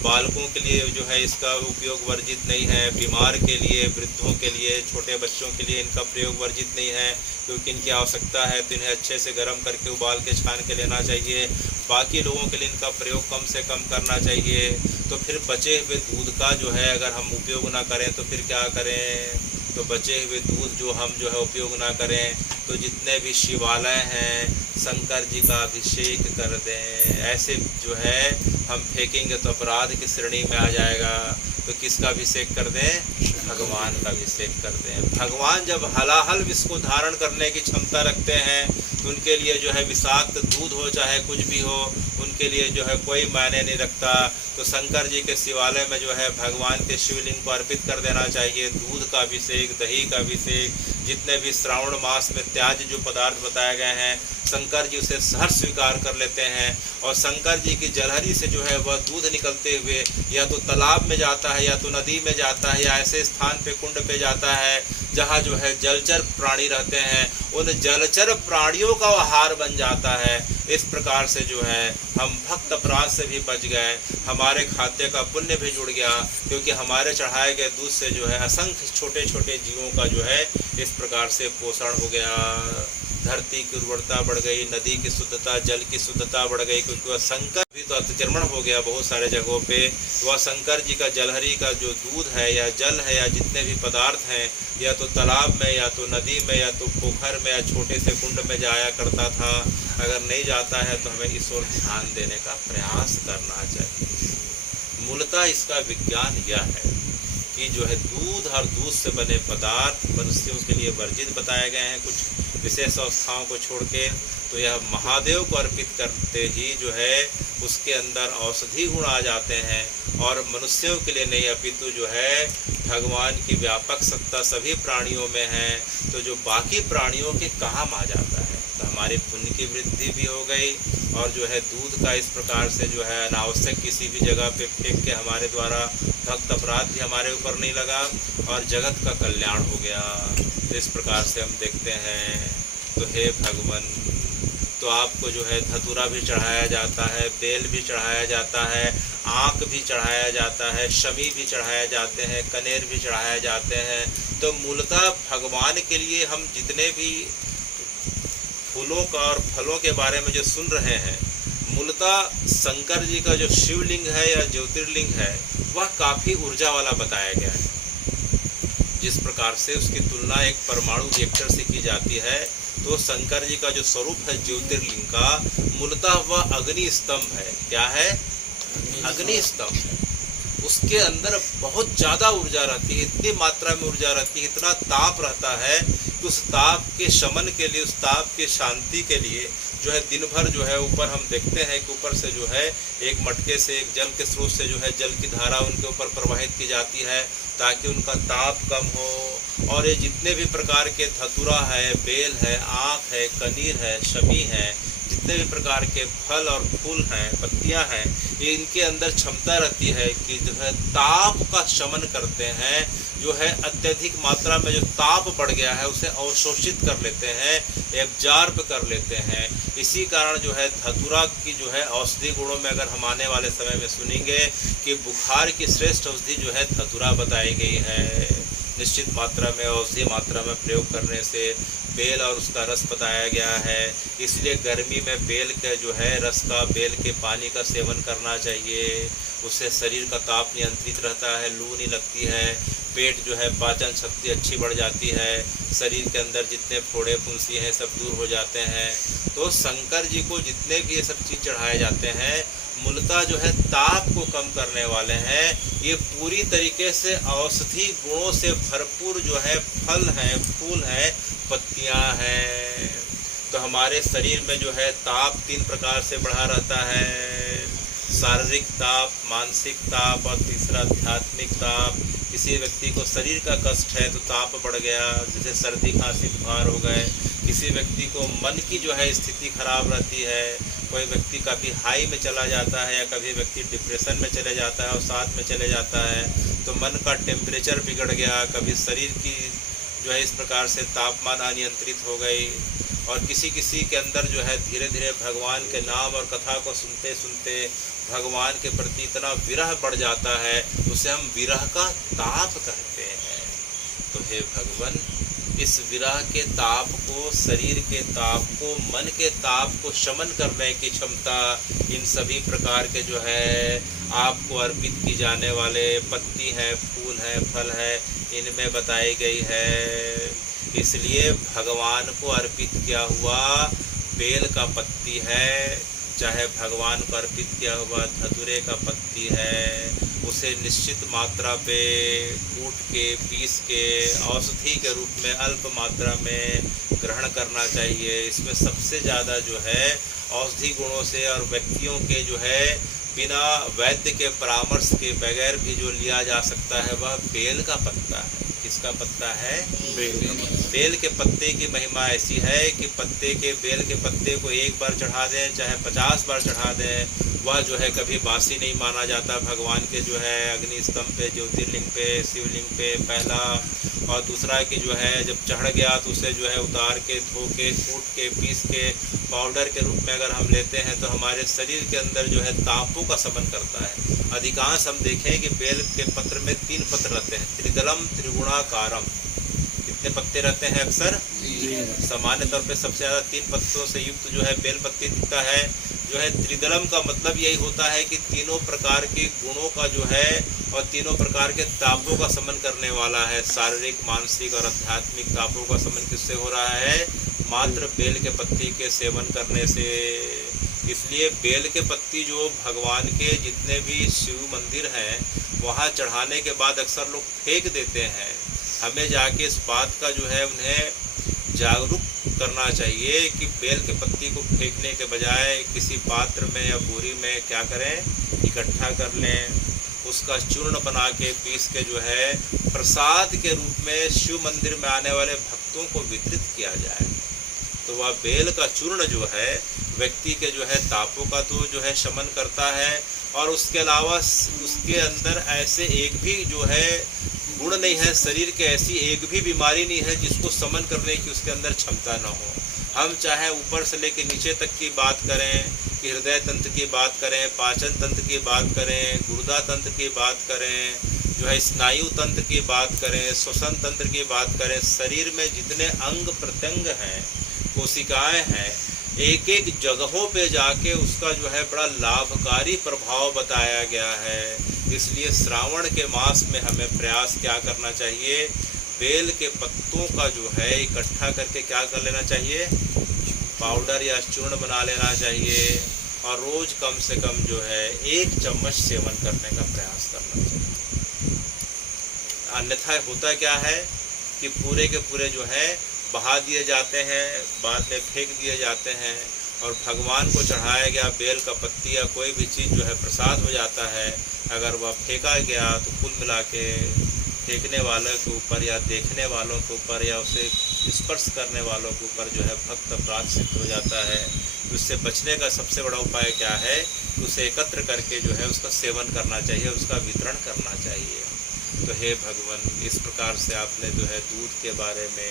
बालकों के लिए जो है इसका उपयोग वर्जित नहीं है। बीमार के लिए, वृद्धों के लिए, छोटे बच्चों के लिए इनका प्रयोग वर्जित नहीं है, क्योंकि इनकी आवश्यकता है तो इन्हें अच्छे से गर्म करके उबाल के छान के लेना चाहिए। बाकी लोगों के लिए इनका प्रयोग कम से कम करना चाहिए। तो फिर बचे हुए दूध का जो है अगर हम उपयोग ना करें तो फिर क्या करें? तो बचे हुए दूध जो हम जो है उपयोग ना करें तो जितने भी शिवालय हैं शंकर जी का अभिषेक कर दें। ऐसे जो है हम फेंकेंगे तो अपराध की श्रेणी में आ जाएगा। तो किसका अभिषेक कर दें? भगवान का अभिषेक कर दें। भगवान जब हलाहल विष को धारण करने की क्षमता रखते हैं तो उनके लिए जो है विषाक्त दूध हो चाहे कुछ भी हो, उनके लिए जो है कोई मायने नहीं रखता। तो शंकर जी के शिवालय में जो है भगवान के शिवलिंग को अर्पित कर देना चाहिए। दूध का अभिषेक, दही का अभिषेक, जितने भी श्रावण मास में त्याज्य जो पदार्थ बताए गए हैं शंकर जी उसे सहर्ष स्वीकार कर लेते हैं और शंकर जी की जलहरी से जो है वह दूध निकलते हुए या तो तालाब में जाता है या तो नदी में जाता है या ऐसे स्थान पे कुंड पे जाता है जहाँ जो है जलचर प्राणी रहते हैं, उन जलचर प्राणियों का आहार बन जाता है। इस प्रकार से जो है हम भक्त अपराध से भी बच गए, हमारे खाते का पुण्य भी जुड़ गया, क्योंकि हमारे चढ़ाए गए दूध से जो है असंख्य छोटे छोटे जीवों का जो है इस प्रकार से पोषण हो गया। धरती की उर्वरता बढ़ गई, नदी की शुद्धता, जल की शुद्धता बढ़ गई, क्योंकि वह शंकर भी तो अतिक्रमण हो गया बहुत सारे जगहों पे। वह शंकर जी का जलहरी का जो दूध है या जल है या जितने भी पदार्थ हैं, या तो तालाब में या तो नदी में या तो पोखर में या छोटे से कुंड में जाया करता था। अगर नहीं जाता है तो हमें इस ओर ध्यान देने का प्रयास करना चाहिए। मूलतः इसका विज्ञान यह है कि जो है दूध और दूध से बने पदार्थ मनुष्यों के लिए वर्जित बताए गए हैं कुछ विशेष अवस्थाओं को छोड़ के। तो यह महादेव को अर्पित करते ही जो है उसके अंदर औषधि गुण आ जाते हैं, और मनुष्यों के लिए नहीं अपितु जो है भगवान की व्यापक सत्ता सभी प्राणियों में है, तो जो बाकी प्राणियों के काम आ जाता है। तो हमारी पुण्य की वृद्धि भी हो गई, और जो है दूध का इस प्रकार से जो है अनावश्यक किसी भी जगह पे फेंक के हमारे द्वारा भक्त अपराध भी हमारे ऊपर नहीं लगा, और जगत का कल्याण हो गया। तो इस प्रकार से हम देखते हैं। तो हे भगवान, तो आपको जो है धतूरा भी चढ़ाया जाता है, बेल भी चढ़ाया जाता है, आँख भी चढ़ाया जाता है, शमी भी चढ़ाया जाते हैं, कनेर भी चढ़ाया जाते हैं। तो मूलतः भगवान के लिए हम जितने भी फूलों का और फलों के बारे में जो सुन रहे हैं, मूलतः शंकर जी का जो शिवलिंग है या ज्योतिर्लिंग है वह काफ़ी ऊर्जा वाला बताया गया है। जिस प्रकार से उसकी तुलना एक परमाणु रिएक्टर से की जाती है, तो शंकर जी का जो स्वरूप है ज्योतिर्लिंग का, मूलतः वह अग्नि स्तंभ है। क्या है? अग्नि स्तंभ है। उसके अंदर बहुत ज़्यादा ऊर्जा रहती है, इतनी मात्रा में ऊर्जा रहती है, इतना ताप रहता है कि उस ताप के शमन के लिए, उस ताप की शांति के लिए जो है दिन भर जो है ऊपर हम देखते हैं कि ऊपर से जो है एक मटके से, एक जल के स्रोत से जो है जल की धारा उनके ऊपर प्रवाहित की जाती है ताकि उनका ताप कम हो। और ये जितने भी प्रकार के धतूरा है, बेल है, आँख है, कनीर है, शमी है, जितने भी प्रकार के फल और फूल हैं, पत्तियां हैं, ये इनके अंदर क्षमता रहती है कि जो है ताप का शमन करते हैं। जो है अत्यधिक मात्रा में जो ताप बढ़ गया है उसे अवशोषित कर लेते हैं, एब्जॉर्ब कर लेते हैं। इसी कारण जो है धतूरा की जो है औषधि गुणों में अगर हम आने वाले समय में सुनेंगे कि बुखार की श्रेष्ठ औषधि जो है धतूरा बताई गई है। निश्चित मात्रा में औषधि मात्रा में प्रयोग करने से बेल और उसका रस बताया गया है। इसलिए गर्मी में बेल के जो है रस का, बेल के पानी का सेवन करना चाहिए। उससे शरीर का ताप नियंत्रित रहता है, लू नहीं लगती है, पेट जो है पाचन शक्ति अच्छी बढ़ जाती है, शरीर के अंदर जितने फोड़े फुंसी हैं सब दूर हो जाते हैं। तो शंकर जी को जितने भी ये सब चीज़ चढ़ाए जाते हैं मूलतः जो है ताप को कम करने वाले हैं। ये पूरी तरीके से औषधि गुणों से भरपूर जो है फल हैं, फूल हैं, पत्तियां हैं। तो हमारे शरीर में जो है ताप 3 प्रकार से बढ़ा रहता है, शारीरिक ताप, मानसिक ताप और तीसरा आध्यात्मिक ताप। किसी व्यक्ति को शरीर का कष्ट है तो ताप बढ़ गया, जैसे सर्दी खांसी बुखार हो गए। किसी व्यक्ति को मन की जो है स्थिति खराब रहती है, कोई व्यक्ति कभी हाई में चला जाता है या कभी व्यक्ति डिप्रेशन में चले जाता है और साथ में चले जाता है, तो मन का टेम्परेचर बिगड़ गया, कभी शरीर की जो है इस प्रकार से तापमान अनियंत्रित हो गई। और किसी किसी के अंदर जो है धीरे धीरे भगवान के नाम और कथा को सुनते सुनते भगवान के प्रति इतना विरह बढ़ जाता है, उसे हम विरह का ताप कहते हैं। तो हे भगवान, इस विरह के ताप को, शरीर के ताप को, मन के ताप को शमन करने की क्षमता इन सभी प्रकार के जो है आपको अर्पित की जाने वाले पत्ती हैं, फूल हैं, फल हैं, इनमें बताई गई है। इसलिए भगवान को अर्पित किया हुआ बेल का पत्ती है, चाहे भगवान को अर्पित किया हुआ धतूरे का पत्ती है, उसे निश्चित मात्रा पे कूट के, पीस के औषधि के रूप में अल्प मात्रा में ग्रहण करना चाहिए। इसमें सबसे ज़्यादा जो है औषधि गुणों से और व्यक्तियों के जो है बिना वैद्य के परामर्श के बगैर भी जो लिया जा सकता है वह बेल का पत्ता है। किसका पत्ता है? बेल का पत्ता। बेल के पत्ते की महिमा ऐसी है कि बेल के पत्ते को एक बार चढ़ा दें चाहे 50 बार चढ़ा दें, वह जो है कभी बासी नहीं माना जाता। भगवान के जो है अग्नि स्तंभ पे, ज्योतिर्लिंग पे, शिवलिंग पे पहला, और दूसरा कि जो है जब चढ़ गया तो उसे जो है उतार के, धो के, कूट के, पीस के पाउडर के रूप में अगर हम लेते हैं तो हमारे शरीर के अंदर जो है तापों का शमन करता है। अधिकांश हम देखें कि बेल के पत्र में 3 पत्र रहते हैं, त्रिदलम त्रिगुणाकारम। कितने पत्ते रहते हैं अक्सर? सामान्य तौर पे सबसे ज़्यादा 3 पत्तों से युक्त जो है बेल पत्ती दिखता है। जो है त्रिदलम का मतलब यही होता है कि तीनों प्रकार के गुणों का जो है और तीनों प्रकार के तापों का शमन करने वाला है। शारीरिक, मानसिक और आध्यात्मिक तापों का शमन किससे हो रहा है? मात्र बेल के पत्ती के सेवन करने से। इसलिए बेल के पत्ती जो भगवान के जितने भी शिव मंदिर हैं वहाँ चढ़ाने के बाद अक्सर लोग फेंक देते हैं। हमें जाके इस बात का जो है उन्हें जागरूक करना चाहिए कि बेल के पत्ती को फेंकने के बजाय किसी पात्र में या बोरी में क्या करें, इकट्ठा कर लें, उसका चूर्ण बना के पीस के जो है प्रसाद के रूप में शिव मंदिर में आने वाले भक्तों को वितरित किया जाए। तो वह बेल का चूर्ण जो है व्यक्ति के जो है तापों का तो जो है शमन करता है, और उसके अलावा उसके अंदर ऐसे एक भी जो है गुण नहीं है, शरीर के ऐसी एक भी बीमारी नहीं है जिसको शमन करने की उसके अंदर क्षमता न हो। हम चाहे ऊपर से लेकर नीचे तक की बात करें, कि हृदय तंत्र की बात करें, पाचन तंत्र की बात करें, गुर्दा तंत्र की बात करें, जो है स्नायु तंत्र की बात करें, श्वसन तंत्र की बात करें, शरीर में जितने अंग प्रत्यंग हैं, कोशिकाएं हैं, एक एक जगहों पे जाके उसका जो है बड़ा लाभकारी प्रभाव बताया गया है। इसलिए श्रावण के मास में हमें प्रयास क्या करना चाहिए? बेल के पत्तों का जो है इकट्ठा करके क्या कर लेना चाहिए? पाउडर या चूर्ण बना लेना चाहिए, और रोज़ कम से कम जो है 1 चम्मच सेवन करने का प्रयास करना चाहिए। अन्यथा होता क्या है कि पूरे के पूरे जो है बहा दिए जाते हैं, बाद में फेंक दिए जाते हैं, और भगवान को चढ़ाया गया बेल का पत्ती या कोई भी चीज़ जो है प्रसाद हो जाता है। अगर वह फेंका गया तो कुल मिला के फेंकने वालों के ऊपर या देखने वालों के ऊपर या उसे स्पर्श करने वालों के ऊपर जो है भक्त अपराध सिद्ध हो जाता है। उससे बचने का सबसे बड़ा उपाय क्या है? उसे एकत्र करके जो है उसका सेवन करना चाहिए, उसका वितरण करना चाहिए। तो हे भगवान, इस प्रकार से आपने जो है दूध के बारे में,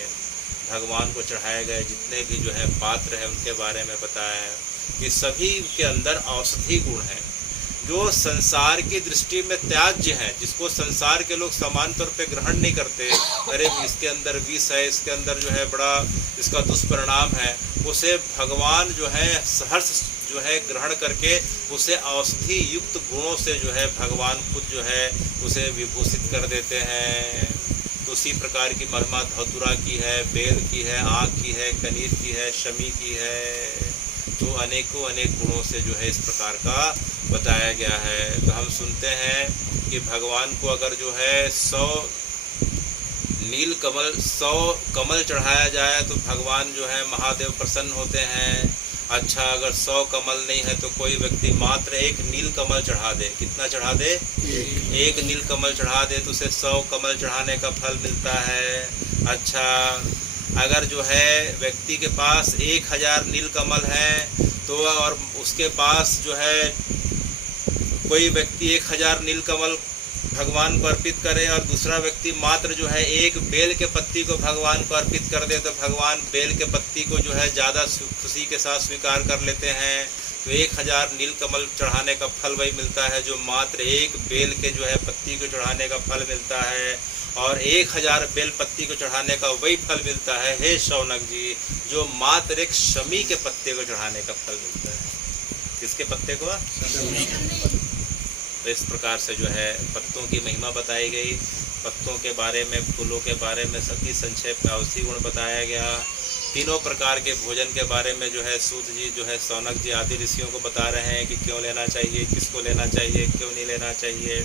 भगवान को चढ़ाए गए जितने भी जो है पात्र हैं उनके बारे में बताया कि सभी के अंदर औषधि गुण हैं जो संसार की दृष्टि में त्याज्य है, जिसको संसार के लोग समान तौर पे ग्रहण नहीं करते। अरे इसके अंदर विष है, इसके अंदर जो है बड़ा इसका दुष्परिणाम है, उसे भगवान जो है सहर्ष जो है ग्रहण करके उसे औषधि युक्त गुणों से जो है भगवान खुद जो है उसे विभूषित कर देते हैं। तो उसी प्रकार की महिमा धतूरा की है, बेल की है, आँख की है, कनीर की है, शमी की है। तो अनेकों अनेक गुणों से जो है इस प्रकार का बताया गया है। तो हम सुनते हैं कि भगवान को अगर जो है 100 कमल चढ़ाया जाए तो भगवान जो है महादेव प्रसन्न होते हैं। अच्छा, अगर 100 कमल नहीं है तो कोई व्यक्ति मात्र 1 नील कमल चढ़ा दे। कितना चढ़ा दे? 1 नील कमल चढ़ा दे तो उसे 100 कमल चढ़ाने का फल मिलता है। अच्छा, अगर जो है व्यक्ति के पास 1000 नील कमल है तो और उसके पास जो है कोई व्यक्ति 1000 नील कमल भगवान को अर्पित करे और दूसरा व्यक्ति मात्र जो है 1 बेल के पत्ती को भगवान को अर्पित कर दे, तो भगवान बेल के पत्ती को जो है ज़्यादा खुशी के साथ स्वीकार कर लेते हैं। तो 1000 नील कमल चढ़ाने का फल वही मिलता है जो मात्र 1 बेल के जो है पत्ती को चढ़ाने का फल मिलता है, और 1000 बेल पत्ती को चढ़ाने का वही फल मिलता है हे शौनक जी जो मात्र 1 शमी के पत्ते को चढ़ाने का फल मिलता है। किसके पत्ते को? तो इस प्रकार से जो है पत्तों की महिमा बताई गई, पत्तों के बारे में, फूलों के बारे में सभी संक्षेप में औषधि गुण बताया गया। तीनों प्रकार के भोजन के बारे में जो है सूत जी जो है शौनक जी आदि ऋषियों को बता रहे हैं कि क्यों लेना चाहिए, किसको लेना चाहिए, क्यों नहीं लेना चाहिए।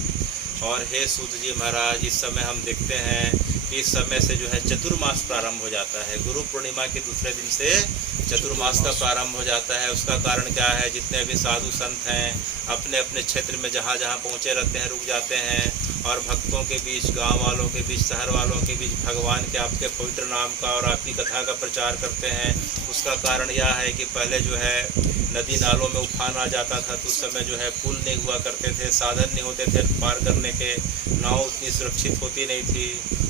और हे सूत जी महाराज, इस समय हम देखते हैं कि इस समय से जो है चतुर्मास प्रारंभ हो जाता है। गुरु पूर्णिमा के दूसरे दिन से चतुर्मास का प्रारंभ हो जाता है। उसका कारण क्या है, जितने भी साधु संत हैं अपने अपने क्षेत्र में जहाँ जहाँ पहुँचे रहते हैं रुक जाते हैं और भक्तों के बीच, गांव वालों के बीच, शहर वालों के बीच भगवान के आपके पवित्र नाम का और आपकी कथा का प्रचार करते हैं। उसका कारण यह है कि पहले जो है नदी नालों में उफान आ जाता था तो उस समय जो है पुल नहीं हुआ करते थे, साधन नहीं होते थे पार करने के, नाव उतनी सुरक्षित होती नहीं थी,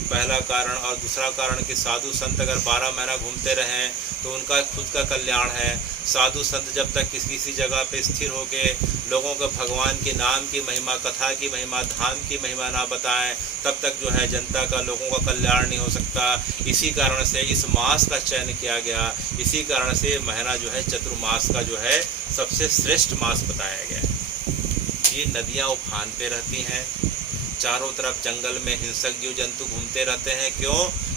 पहला कारण। और दूसरा कारण कि साधु संत अगर 12 महीना घूमते रहें तो उनका खुद का कल्याण है। साधु संत जब तक किसी जगह पे स्थिर होके लोगों को भगवान के नाम की महिमा, कथा की महिमा, धाम की महिमा ना बताएं तब तक जो है जनता का, लोगों का कल्याण नहीं हो सकता। इसी कारण से इस मास का चयन किया गया, इसी कारण से महीना जो है चतुर्मास का जो है सबसे श्रेष्ठ मास बताया गया। ये नदियाँ उफान पे रहती हैं, चारों तरफ जंगल में हिंसक जीव जंतु घूमते रहते हैं।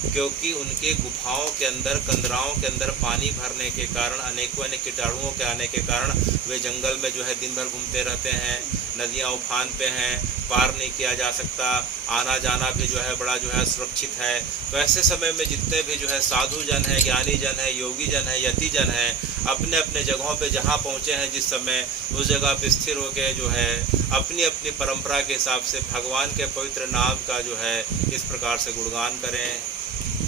क्योंकि उनके गुफाओं के अंदर, कंदराओं के अंदर पानी भरने के कारण, अनेकों अनेक कीटाणुओं के आने के कारण वे जंगल में जो है दिन भर घूमते रहते हैं। नदियाँ उफान पे हैं, पार नहीं किया जा सकता, आना जाना भी जो है बड़ा जो है सुरक्षित है। तो ऐसे समय में जितने भी जो है साधु जन है, ज्ञानी जन है, योगी जन है, यति जन है, अपने अपने जगहों पे जहाँ पहुँचे हैं जिस समय, उस जगह पे स्थिर होकर जो है अपनी अपनी परंपरा के हिसाब से भगवान के पवित्र नाम का जो है इस प्रकार से गुणगान करें,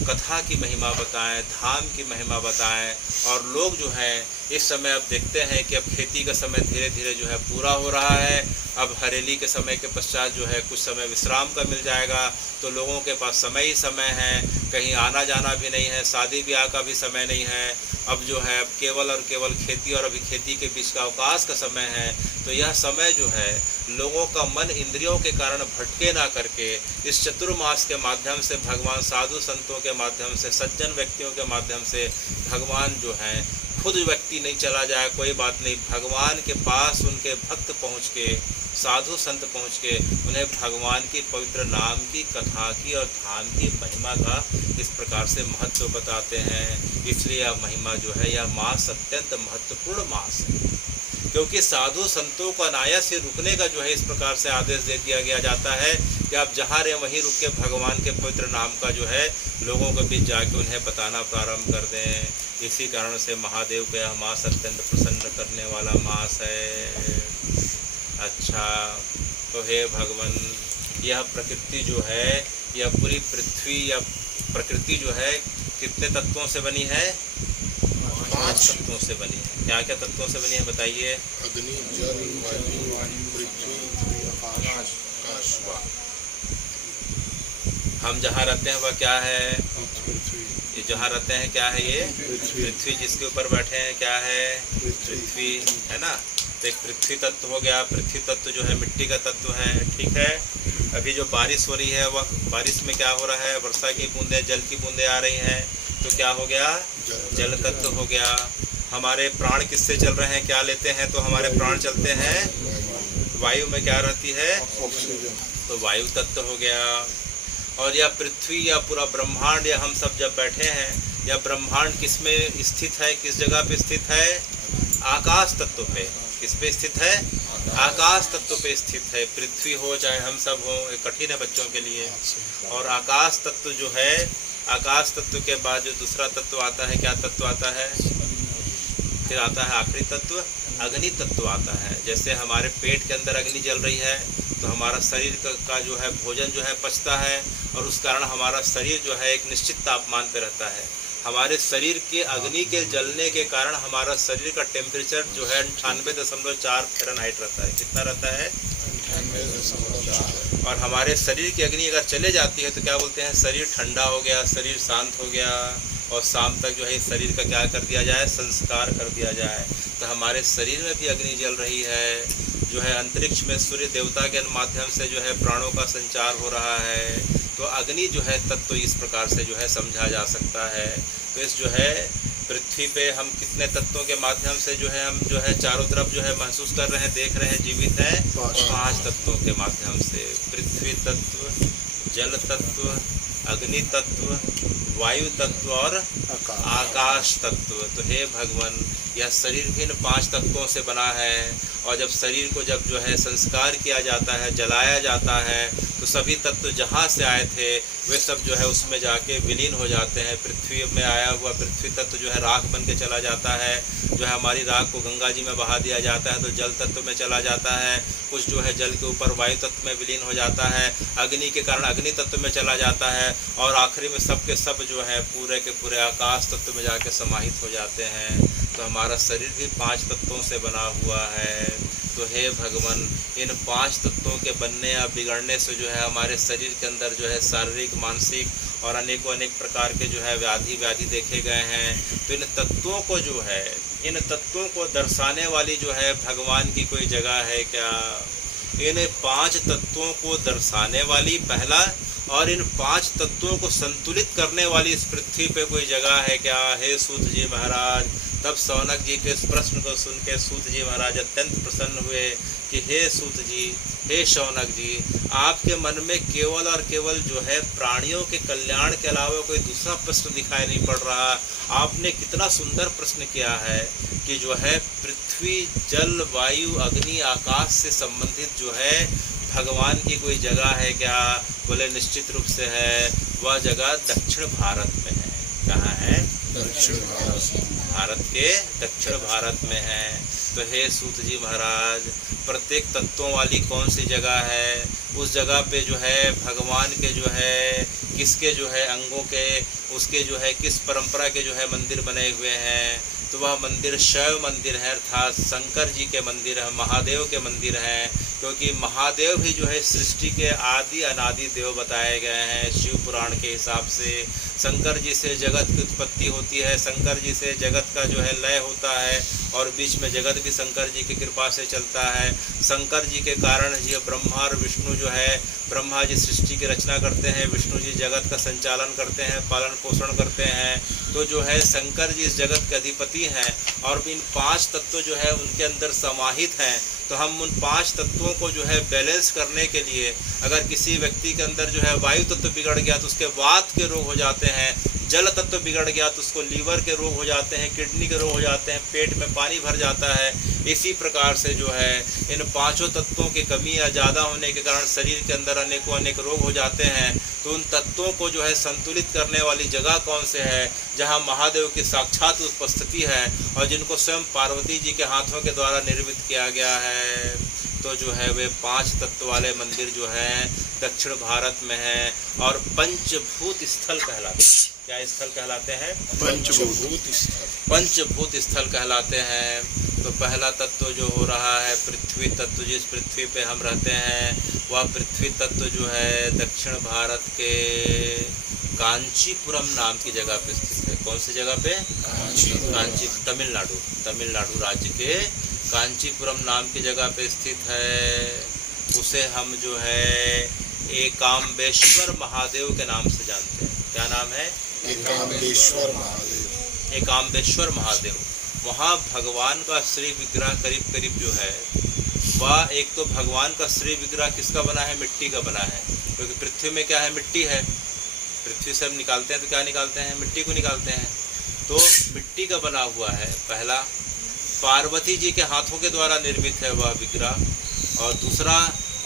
कथा की महिमा बताएं, धाम की महिमा बताएं। और लोग जो हैं इस समय अब देखते हैं कि अब खेती का समय धीरे धीरे जो है पूरा हो रहा है। अब हरेली के समय के पश्चात जो है कुछ समय विश्राम का मिल जाएगा, तो लोगों के पास समय ही समय है, कहीं आना जाना भी नहीं है, शादी ब्याह का भी समय नहीं है। अब जो है अब केवल और केवल खेती और अभी खेती के बीच का अवकाश का समय है। तो यह समय जो है लोगों का मन इंद्रियों के कारण भटके ना करके इस चतुर्मास के माध्यम से, भगवान साधु संतों के माध्यम से, सज्जन व्यक्तियों के माध्यम से भगवान जो है, खुद व्यक्ति नहीं चला जाए कोई बात नहीं, भगवान के पास उनके भक्त पहुँच के, साधु संत पहुँच के उन्हें भगवान की पवित्र नाम की, कथा की और धाम की महिमा का इस प्रकार से महत्व बताते हैं। इसलिए यह महिमा जो है, यह मास अत्यंत महत्वपूर्ण मास है, क्योंकि साधु संतों को अनायास से रुकने का जो है इस प्रकार से आदेश दे दिया जाता है कि आप जहाँ रहे वहीं रुक के भगवान के पवित्र नाम का जो है लोगों के बीच जाके उन्हें बताना प्रारंभ कर दें। इसी कारण से महादेव का यह मास अत्यंत प्रसन्न करने वाला मास है। अच्छा, तो हे भगवान, यह प्रकृति जो है, यह पूरी पृथ्वी या प्रकृति जो है कितने तत्वों से बनी है? 5 तत्वों से बनी है। क्या क्या तत्वों से बनी है बताइए? अग्नि, जल, वायु, पृथ्वी, आकाश, वायु। हम जहाँ रहते हैं वह क्या है? पृथ्वी। ये जहाँ रहते हैं क्या है? ये पृथ्वी। जिसके ऊपर बैठे हैं क्या है? पृथ्वी, है ना। तो एक पृथ्वी तत्व हो गया। पृथ्वी तत्व जो है मिट्टी का तत्व है, ठीक है। अभी जो बारिश हो रही है वह बारिश में क्या हो रहा है? वर्षा की बूंदें, जल की बूंदें आ रही हैं, तो क्या हो गया? जल तत्व हो गया। हमारे प्राण किससे चल रहे हैं? क्या लेते हैं तो हमारे प्राण चलते हैं? वायु में क्या रहती है? ऑक्सीजन। तो वायु तत्व हो गया। और यह पृथ्वी या पूरा ब्रह्मांड या हम सब जब बैठे हैं, यह ब्रह्मांड किस में स्थित है? किस जगह पे स्थित है? आकाश तत्व पे। किस पे स्थित है? आकाश तत्व पे स्थित है। पृथ्वी हो चाहे हम सब हो, ये कठिन है बच्चों के लिए। और आकाश तत्व जो है, आकाश तत्व के बाद जो दूसरा तत्व आता है, क्या तत्व आता है? फिर आता है आखिरी तत्व, अग्नि तत्व आता है। जैसे हमारे पेट के अंदर अग्नि जल रही है तो हमारा शरीर का जो है भोजन जो है पचता है, और उस कारण हमारा शरीर जो है एक निश्चित तापमान पे रहता है। हमारे शरीर के अग्नि के जलने के कारण हमारा शरीर का टेम्परेचर जो है 98.4 फ़ारेनहाइट रहता है। कितना रहता है? 98.4। और हमारे शरीर की अग्नि अगर चले जाती है तो क्या बोलते हैं? शरीर ठंडा हो गया, शरीर शांत हो गया, और शाम तक जो है इस शरीर का क्या कर दिया जाए? संस्कार कर दिया जाए। तो हमारे शरीर में भी अग्नि जल रही है, जो है अंतरिक्ष में सूर्य देवता के माध्यम से जो है प्राणों का संचार हो रहा है। तो अग्नि जो है तत्व इस प्रकार से जो है समझा जा सकता है। तो इस जो है पृथ्वी पे हम कितने तत्वों के माध्यम से जो है हम जो है चारों तरफ जो है महसूस कर रहे हैं, देख रहे हैं, जीवित हैं? 5 तत्वों के माध्यम से। पृथ्वी तत्व, जल तत्व, अग्नि तत्व, वायु तत्व और आकाश तत्व। तो हे भगवान, यह शरीर इन 5 तत्वों से बना है, और जब शरीर को जब जो है संस्कार किया जाता है, जलाया जाता है, तो सभी तत्व जहाँ से आए थे वे सब जो है उसमें जाके विलीन हो जाते हैं। पृथ्वी में आया हुआ पृथ्वी तत्व जो है राख बन के चला जाता है, जो है हमारी राख को गंगा जी में बहा दिया जाता है तो जल तत्व में चला जाता है, कुछ जो है जल के ऊपर वायु तत्व में विलीन हो जाता है, अग्नि के कारण अग्नि तत्व में चला जाता है, और आखिरी में सब के सब जो है पूरे के पूरे आकाश तत्व में जाके समाहित हो जाते हैं। तो हमारा शरीर भी 5 तत्वों से बना हुआ है। तो हे भगवान, इन 5 तत्वों के बनने या बिगड़ने से जो है हमारे शरीर के अंदर जो है शारीरिक, मानसिक और अनेक प्रकार के जो है व्याधि देखे गए हैं। तो इन तत्वों को जो है, इन तत्वों को दर्शाने वाली जो है भगवान की कोई जगह है क्या? इन 5 तत्वों को दर्शाने वाली पहला, और इन 5 तत्वों को संतुलित करने वाली इस पृथ्वी पे कोई जगह है क्या? हे सूत जी महाराज, तब शौनक जी के इस प्रश्न को सुन के सूत जी महाराज अत्यंत प्रसन्न हुए कि हे सूत जी, हे शौनक जी, आपके मन में केवल और केवल जो है प्राणियों के कल्याण के अलावा कोई दूसरा प्रश्न दिखाई नहीं पड़ रहा। आपने कितना सुंदर प्रश्न किया है कि जो है पृथ्वी, जल, वायु, अग्नि, आकाश से संबंधित जो है भगवान की कोई जगह है क्या? बोले निश्चित रूप से है। वह जगह दक्षिण भारत में है। कहाँ है? दक्षिण भारत के दक्षिण भारत में है। तो हे सूत जी महाराज, प्रत्येक तत्वों वाली कौन सी जगह है? उस जगह पे जो है भगवान के जो है किसके जो है अंगों के, उसके जो है किस परंपरा के जो है मंदिर बने हुए हैं? तो वह मंदिर शैव मंदिर है, अर्थात शंकर जी के मंदिर है, महादेव के मंदिर हैं, क्योंकि महादेव भी जो है सृष्टि के आदि अनादि देव बताए गए हैं शिव पुराण के हिसाब से। शंकर जी से जगत की उत्पत्ति होती है, शंकर जी से जगत का जो है लय होता है, और बीच में जगत भी शंकर जी की कृपा से चलता है। शंकर जी के कारण ये ब्रह्मा और विष्णु जो है, ब्रह्मा जी सृष्टि की रचना करते हैं, विष्णु जी जगत का संचालन करते हैं, पालन पोषण करते हैं। तो जो है शंकर जी इस जगत के अधिपति हैं, और इन 5 तत्व जो है उनके अंदर समाहित हैं। तो हम उन 5 तत्वों को जो है बैलेंस करने के लिए, अगर किसी व्यक्ति के अंदर जो है वायु तत्व बिगड़ गया तो उसके वात के रोग हो जाते हैं, जल तत्व बिगड़ गया तो उसको लीवर के रोग हो जाते हैं, किडनी के रोग हो जाते हैं, पेट में पानी भर जाता है। इसी प्रकार से जो है इन 5 तत्वों की कमी या ज़्यादा होने के कारण शरीर के अंदर अनेक रोग हो जाते हैं। तो उन तत्वों को जो है संतुलित करने वाली जगह कौन से है? जहाँ महादेव की साक्षात उपस्थिति है, और जिनको स्वयं पार्वती जी के हाथों के द्वारा निर्मित किया गया है। तो जो है वे 5 तत्व वाले मंदिर जो हैं दक्षिण भारत में हैं, और पंचभूत स्थल कहलाते हैं। क्या स्थल कहलाते हैं? पंचभूत स्थल कहलाते हैं। तो पहला तत्व जो हो रहा है पृथ्वी तत्व, जिस पृथ्वी पे हम रहते हैं, वह पृथ्वी तत्व जो है दक्षिण भारत के कांचीपुरम नाम की जगह पे स्थित है। कौन सी जगह पे? कांची, तमिलनाडु राज्य के कांचीपुरम नाम की जगह पे स्थित है। उसे हम जो है एकाम्बेश्वर महादेव के नाम से जानते हैं। क्या नाम है? एकाम्बेश्वर महादेव। एकाम्बेश्वर महादेव। वहाँ भगवान का श्री विग्रह करीब जो है, वह एक तो भगवान का श्री विग्रह किसका बना है? मिट्टी का बना है, क्योंकि पृथ्वी में क्या है? मिट्टी है। पृथ्वी से हम निकालते हैं तो क्या निकालते हैं? मिट्टी को निकालते हैं। तो मिट्टी का बना हुआ है पहला, पार्वती जी के हाथों के द्वारा निर्मित है वह विग्रह, और दूसरा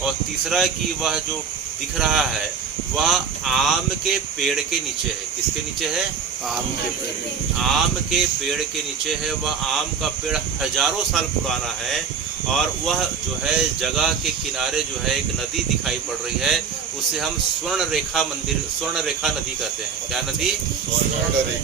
और तीसरा कि वह जो दिख रहा है वह आम के पेड़ के नीचे है। किसके नीचे है? आम के पेड़। आम के पेड़ के नीचे है। वह आम का पेड़ हजारों साल पुराना है, और वह जो है जगह के किनारे जो है एक नदी दिखाई पड़ रही है, उसे हम स्वर्ण रेखा नदी कहते हैं। क्या नदी?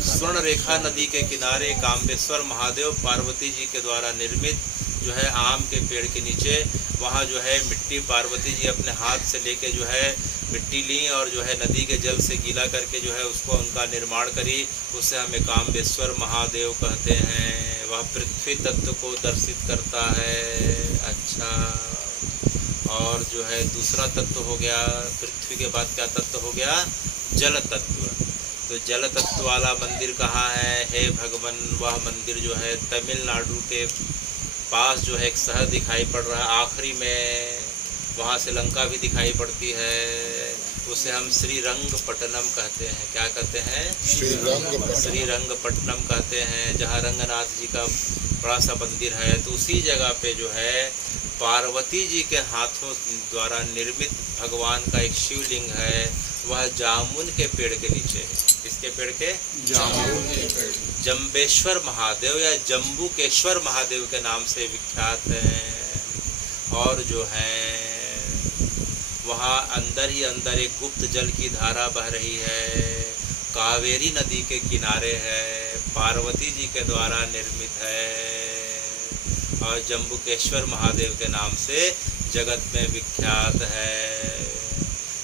स्वर्ण रेखा नदी के किनारे काम्बेश्वर महादेव पार्वती जी के द्वारा निर्मित जो है आम के पेड़ के नीचे, वहाँ जो है मिट्टी पार्वती जी अपने हाथ से लेके जो है मिट्टी ली, और जो है नदी के जल से गीला करके जो है उसको उनका निर्माण करी। उसे हम एकाम्बेश्वर महादेव कहते हैं। वह पृथ्वी तत्व को दर्शित करता है। अच्छा, और जो है दूसरा तत्व हो गया, पृथ्वी के बाद क्या तत्व हो गया? जल तत्व। तो जल तत्व वाला मंदिर कहाँ है? हे भगवान, वह मंदिर जो है तमिलनाडु के पास जो है एक शहर दिखाई पड़ रहा है, आखिरी में वहाँ से लंका भी दिखाई पड़ती है। उसे हम श्रीरंगपट्टनम कहते हैं। क्या कहते हैं? श्रीरंगपट्टनम कहते हैं, जहाँ रंगनाथ जी का बड़ा सा मंदिर है। तो उसी जगह पे जो है पार्वती जी के हाथों द्वारा निर्मित भगवान का एक शिवलिंग है। वह जामुन के पेड़ के नीचे है। किसके पेड़ के? जामुन के पेड़। जम्बेश्वर महादेव या जम्बुकेश्वर महादेव के नाम से विख्यात हैं। और जो है वहाँ अंदर ही अंदर एक गुप्त जल की धारा बह रही है। कावेरी नदी के किनारे है, पार्वती जी के द्वारा निर्मित है और जम्बुकेश्वर महादेव के नाम से जगत में विख्यात है।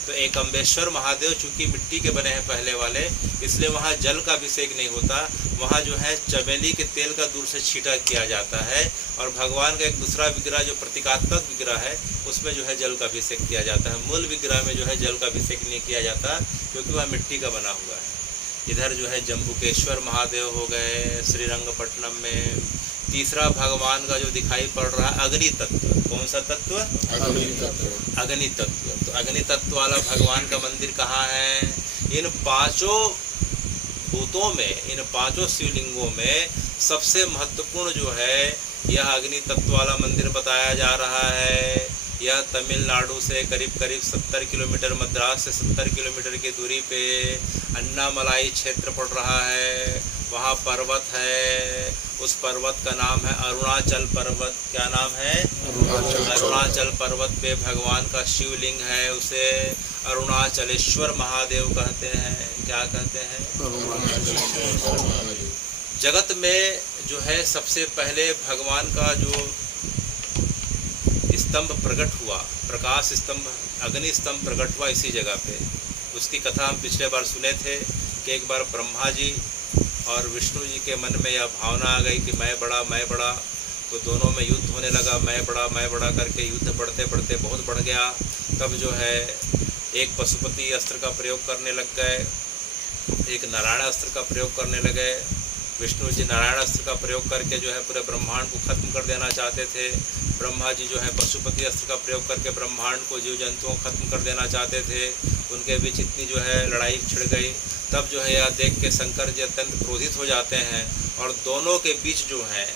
तो एक अम्बेश्वर महादेव चूंकि मिट्टी के बने हैं पहले वाले, इसलिए वहाँ जल का अभिषेक नहीं होता। वहाँ जो है चमेली के तेल का दूर से छींटा किया जाता है और भगवान का एक दूसरा विग्रह जो प्रतीकात्मक विग्रह है उसमें जो है जल का अभिषेक किया जाता है। मूल विग्रह में जो है जल का अभिषेक नहीं किया जाता क्योंकि वह मिट्टी का बना हुआ है। इधर जो है जम्बुकेश्वर महादेव हो गए श्रीरंगपट्टनम में। तीसरा भगवान का जो दिखाई पड़ रहा है अग्नि तत्व। कौन सा तत्व? अग्नि तत्व। अग्नि तत्व। तो अग्नि तत्व वाला भगवान का मंदिर कहाँ है? इन पांचों भूतों में, इन पांचों शिवलिंगों में सबसे महत्वपूर्ण जो है यह अग्नि तत्व वाला मंदिर बताया जा रहा है। यह तमिलनाडु से करीब 70 किलोमीटर, मद्रास से 70 किलोमीटर की दूरी पे अन्नामलाई क्षेत्र पड़ रहा है। वहाँ पर्वत है, उस पर्वत का नाम है अरुणाचल पर्वत। क्या नाम है? अरुणाचल पर्वत पे भगवान का शिवलिंग है। उसे अरुणाचलेश्वर महादेव कहते हैं। क्या कहते हैं? जगत में जो है सबसे पहले भगवान का जो स्तंभ प्रकट हुआ, प्रकाश स्तंभ, अग्नि स्तंभ प्रकट हुआ इसी जगह पे। उसकी कथा हम पिछले बार सुने थे कि एक बार ब्रह्मा जी और विष्णु जी के मन में यह भावना आ गई कि मैं बड़ा। तो दोनों में युद्ध होने लगा। मैं बड़ा करके युद्ध बढ़ते बढ़ते बहुत बढ़ गया। तब जो है एक पशुपति अस्त्र का प्रयोग करने लग गए, एक नारायण अस्त्र का प्रयोग करने लगे। विष्णु जी नारायण अस्त्र का प्रयोग करके जो है पूरे ब्रह्मांड को खत्म कर देना चाहते थे। ब्रह्मा जी जो है पशुपति अस्त्र का प्रयोग करके ब्रह्मांड को, जीव जंतुओं को खत्म कर देना चाहते थे। उनके बीच इतनी जो है लड़ाई छिड़ गई। तब जो है यह देख के शंकर जी अत्यंत क्रोधित हो जाते हैं और दोनों के बीच जो है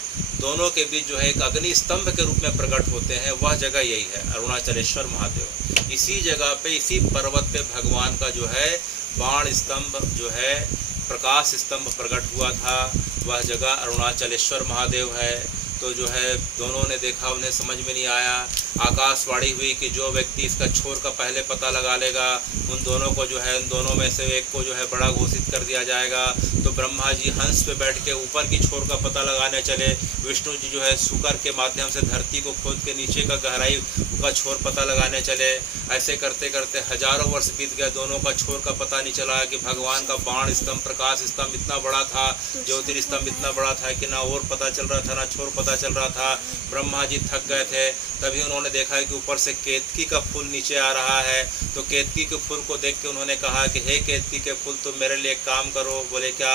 एक अग्नि स्तंभ के रूप में प्रकट होते हैं। वह जगह यही है अरुणाचलेश्वर महादेव। इसी जगह पे, इसी पर्वत पे भगवान का जो है बाण स्तंभ जो है, प्रकाश स्तंभ प्रकट हुआ था। वह जगह अरुणाचलेश्वर महादेव है। तो जो है दोनों ने देखा, उन्हें समझ में नहीं आया। आकाशवाणी हुई कि जो व्यक्ति इसका छोर का पहले पता लगा लेगा उन दोनों को जो है, उन दोनों में से एक को जो है बड़ा घोषित कर दिया जाएगा। तो ब्रह्मा जी हंस पे बैठ के ऊपर की छोर का पता लगाने चले। विष्णु जी जो है सूकर के माध्यम से धरती को खोद के नीचे का गहराई का छोर पता लगाने चले। ऐसे करते करते हजारों वर्ष बीत गए, दोनों का छोर का पता नहीं चला कि भगवान का बाण स्तंभ, प्रकाश स्तंभ इतना बड़ा था, ज्योतिर्स्तंभ इतना बड़ा था कि ना और पता चल रहा था ना छोर पता चल रहा था। ब्रह्मा जी थक गए थे। तभी उन्होंने देखा कि ऊपर से केतकी का फूल नीचे आ रहा है। तो केतकी के फूल को देख के उन्होंने कहा कि हे केतकी के फूल, तुम मेरे लिए एक काम करो। बोले क्या?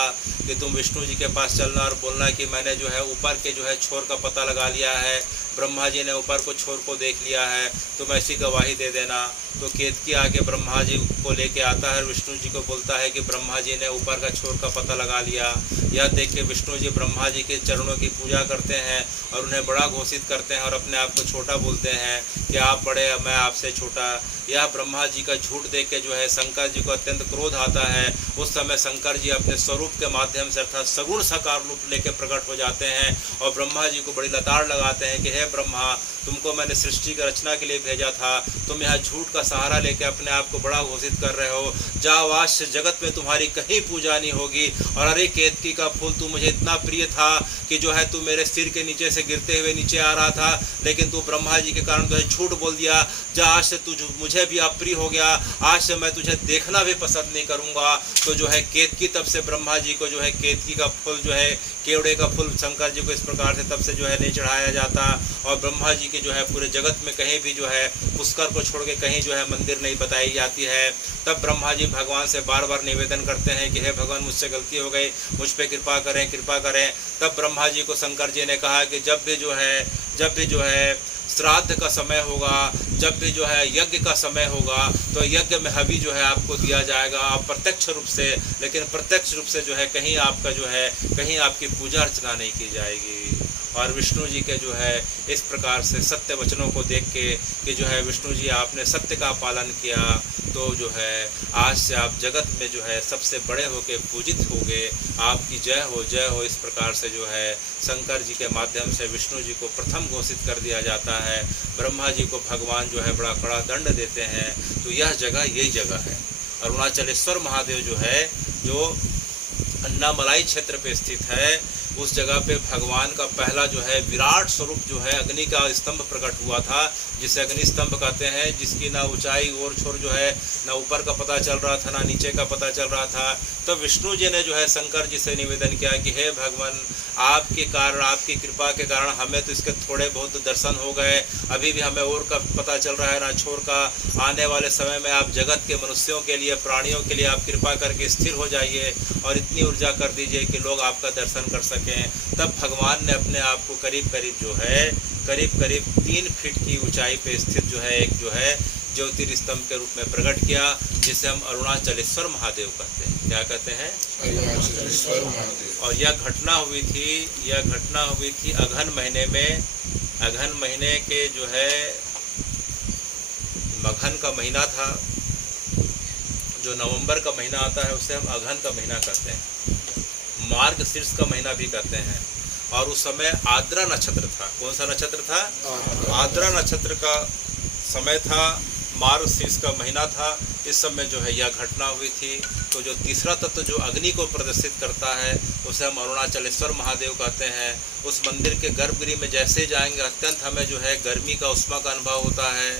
कि तुम विष्णु जी के पास चलना और बोलना कि मैंने जो है ऊपर के जो है छोर का पता लगा लिया है। ब्रह्मा जी ने ऊपर को छोर को देख लिया है, तुम ऐसी गवाही दे देना। तो केतकी आके ब्रह्मा जी को लेके आता है, विष्णु जी को बोलता है कि ब्रह्मा जी ने ऊपर का छोर का पता लगा लिया। यह देख के विष्णु जी ब्रह्मा जी के चरणों की पूजा करते हैं और उन्हें बड़ा घोषित करते हैं और अपने आप को छोटा बोलते हैं कि आप बड़े, मैं आपसे छोटा। यह ब्रह्मा जी का झूठ देख के जो है शंकर जी को अत्यंत क्रोध आता है। उस समय शंकर जी अपने स्वरूप के माध्यम से अर्थात सगुण साकार रूप लेके प्रकट हो जाते हैं और ब्रह्मा जी को बड़ी लताड़ लगाते हैं कि हे ब्रह्मा, तुमको मैंने सृष्टि की रचना के लिए भेजा था, तुम यहाँ झूठ का सहारा लेके अपने आप को बड़ा घोषित कर रहे हो। जाओ, आज से जगत में तुम्हारी कहीं पूजा नहीं होगी। और अरे केतकी का फूल, तू मुझे इतना प्रिय था कि जो है तू मेरे सिर के नीचे से गिरते हुए नीचे आ रहा था, लेकिन तू ब्रह्मा जी के कारण तुझे झूठ बोल दिया। जा, आज से तू मुझे भी अप्रिय हो गया। आज से मैं तुझे देखना भी पसंद नहीं करूँगा। तो जो है केतकी, तब से ब्रह्मा जी को जो है केतकी का फूल जो है, केवड़े का फूल शंकर जी को इस प्रकार से तब से जो है नहीं चढ़ाया जाता। और ब्रह्मा जी के जो है पूरे जगत में कहीं भी जो है पुष्कर को छोड़ के कहीं जो है मंदिर नहीं बताई जाती है। तब ब्रह्मा जी भगवान से बार बार निवेदन करते हैं कि हे भगवान, मुझसे गलती हो गई, मुझ पर कृपा करें, कृपा करें। तब ब्रह्मा जी को शंकर जी ने कहा कि जब भी जो है श्राद्ध का समय होगा, जब भी जो है यज्ञ का समय होगा, तो यज्ञ में हवि जो है आपको दिया जाएगा, आप प्रत्यक्ष रूप से, लेकिन प्रत्यक्ष रूप से जो है कहीं आपका जो है कहीं आपकी पूजा अर्चना नहीं की जाएगी। और विष्णु जी के जो है इस प्रकार से सत्य वचनों को देख के कि जो है विष्णु जी आपने सत्य का पालन किया, तो जो है आज से आप जगत में जो है सबसे बड़े होके पूजित होगे, आपकी जय हो, इस प्रकार से जो है शंकर जी के माध्यम से विष्णु जी को प्रथम घोषित कर दिया जाता है। ब्रह्मा जी को भगवान जो है बड़ा कड़ा दंड देते हैं। तो यह जगह यही जगह है। अरुणाचलेश्वर महादेव जो है, जो अन्नामलाई क्षेत्र पे स्थित है, उस जगह पे भगवान का पहला जो है विराट स्वरूप जो है अग्नि का स्तंभ प्रकट हुआ था, जिसे अग्नि स्तंभ कहते हैं, जिसकी ना ऊंचाई और छोर जो है ना ऊपर का पता चल रहा था ना नीचे का पता चल रहा था। तो विष्णु जी ने जो है शंकर जी से निवेदन किया कि हे भगवान, आपके कारण, आपकी कृपा के कारण हमें तो इसके थोड़े बहुत दर्शन हो गए, अभी भी हमें और का पता चल रहा है ना छोर का। आने वाले समय में आप जगत के मनुष्यों के लिए, प्राणियों के लिए आप कृपा करके स्थिर हो जाइए और इतनी ऊर्जा कर दीजिए कि लोग आपका दर्शन कर सकें। तब भगवान ने अपने आप को करीब करीब 3 फीट की ऊंचाई पे स्थित जो है एक जो है ज्योतिर्स्तंभ के रूप में प्रकट किया, जिसे हम अरुणाचलेश्वर महादेव कहते हैं। क्या कहते हैं? अरुणाचलेश्वर महादेव। और यह घटना हुई थी अगहन महीने में। अगहन महीने के जो है मघन का महीना था, जो नवंबर का महीना आता है उसे हम अगहन का महीना कहते हैं, मार्गशीर्ष का महीना भी कहते हैं। और उस समय आद्रा नक्षत्र था। कौन सा नक्षत्र था? आद्रा नक्षत्र का समय था, मार्गशीर्ष का महीना था। इस समय जो है यह घटना हुई थी। तो जो तीसरा तत्व जो अग्नि को प्रदर्शित करता है उसे हम अरुणाचलेश्वर महादेव कहते हैं। उस मंदिर के गर्भगृह में जैसे जाएंगे अत्यंत हमें जो है गर्मी का, उष्मा का अनुभव होता है।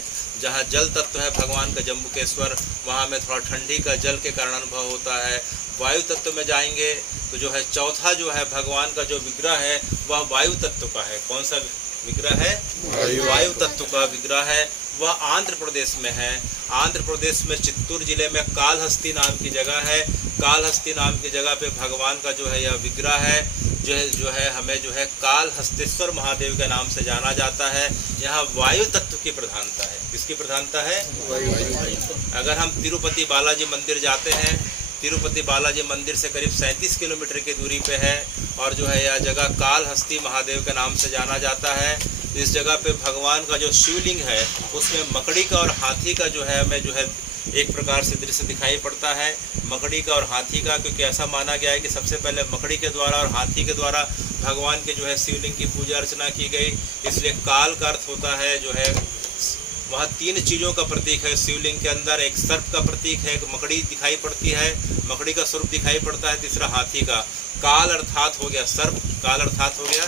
जहाँ जल तत्व है भगवान का जम्बुकेश्वर, वहाँ में थोड़ा ठंडी का जल के कारण अनुभव होता है। वायु तत्व में जाएंगे तो जो है चौथा जो है भगवान का जो विग्रह है वह वायु तत्व का है। कौन सा विग्रह है? वायु तत्व का विग्रह है। वह आंध्र प्रदेश में है। आंध्र प्रदेश में चित्तूर जिले में कालहस्ती नाम की जगह है। कालहस्ती नाम की जगह पे भगवान का जो है यह विग्रह है, जो है हमें जो है कालहस्तेश्वर महादेव के नाम से जाना जाता है। यहाँ वायु तत्व की प्रधानता है। किसकी प्रधानता है? अगर हम तिरुपति बालाजी मंदिर जाते हैं, तिरुपति बालाजी मंदिर से करीब 37 किलोमीटर की दूरी पे है और जो है यह जगह कालहस्ती महादेव के नाम से जाना जाता है। इस जगह पे भगवान का जो शिवलिंग है उसमें मकड़ी का और हाथी का जो है हमें जो है एक प्रकार से दृश्य दिखाई पड़ता है, मकड़ी का और हाथी का, क्योंकि ऐसा माना गया है कि सबसे पहले मकड़ी के द्वारा और हाथी के द्वारा भगवान के जो है शिवलिंग की पूजा अर्चना की गई। इसलिए काल का अर्थ होता है जो है वहाँ 3 चीज़ों का प्रतीक है शिवलिंग के अंदर। एक सर्प का प्रतीक है, एक मकड़ी दिखाई पड़ती है, मकड़ी का स्वरूप दिखाई पड़ता है, तीसरा हाथी का। काल अर्थात हो गया सर्प, काल अर्थात हो गया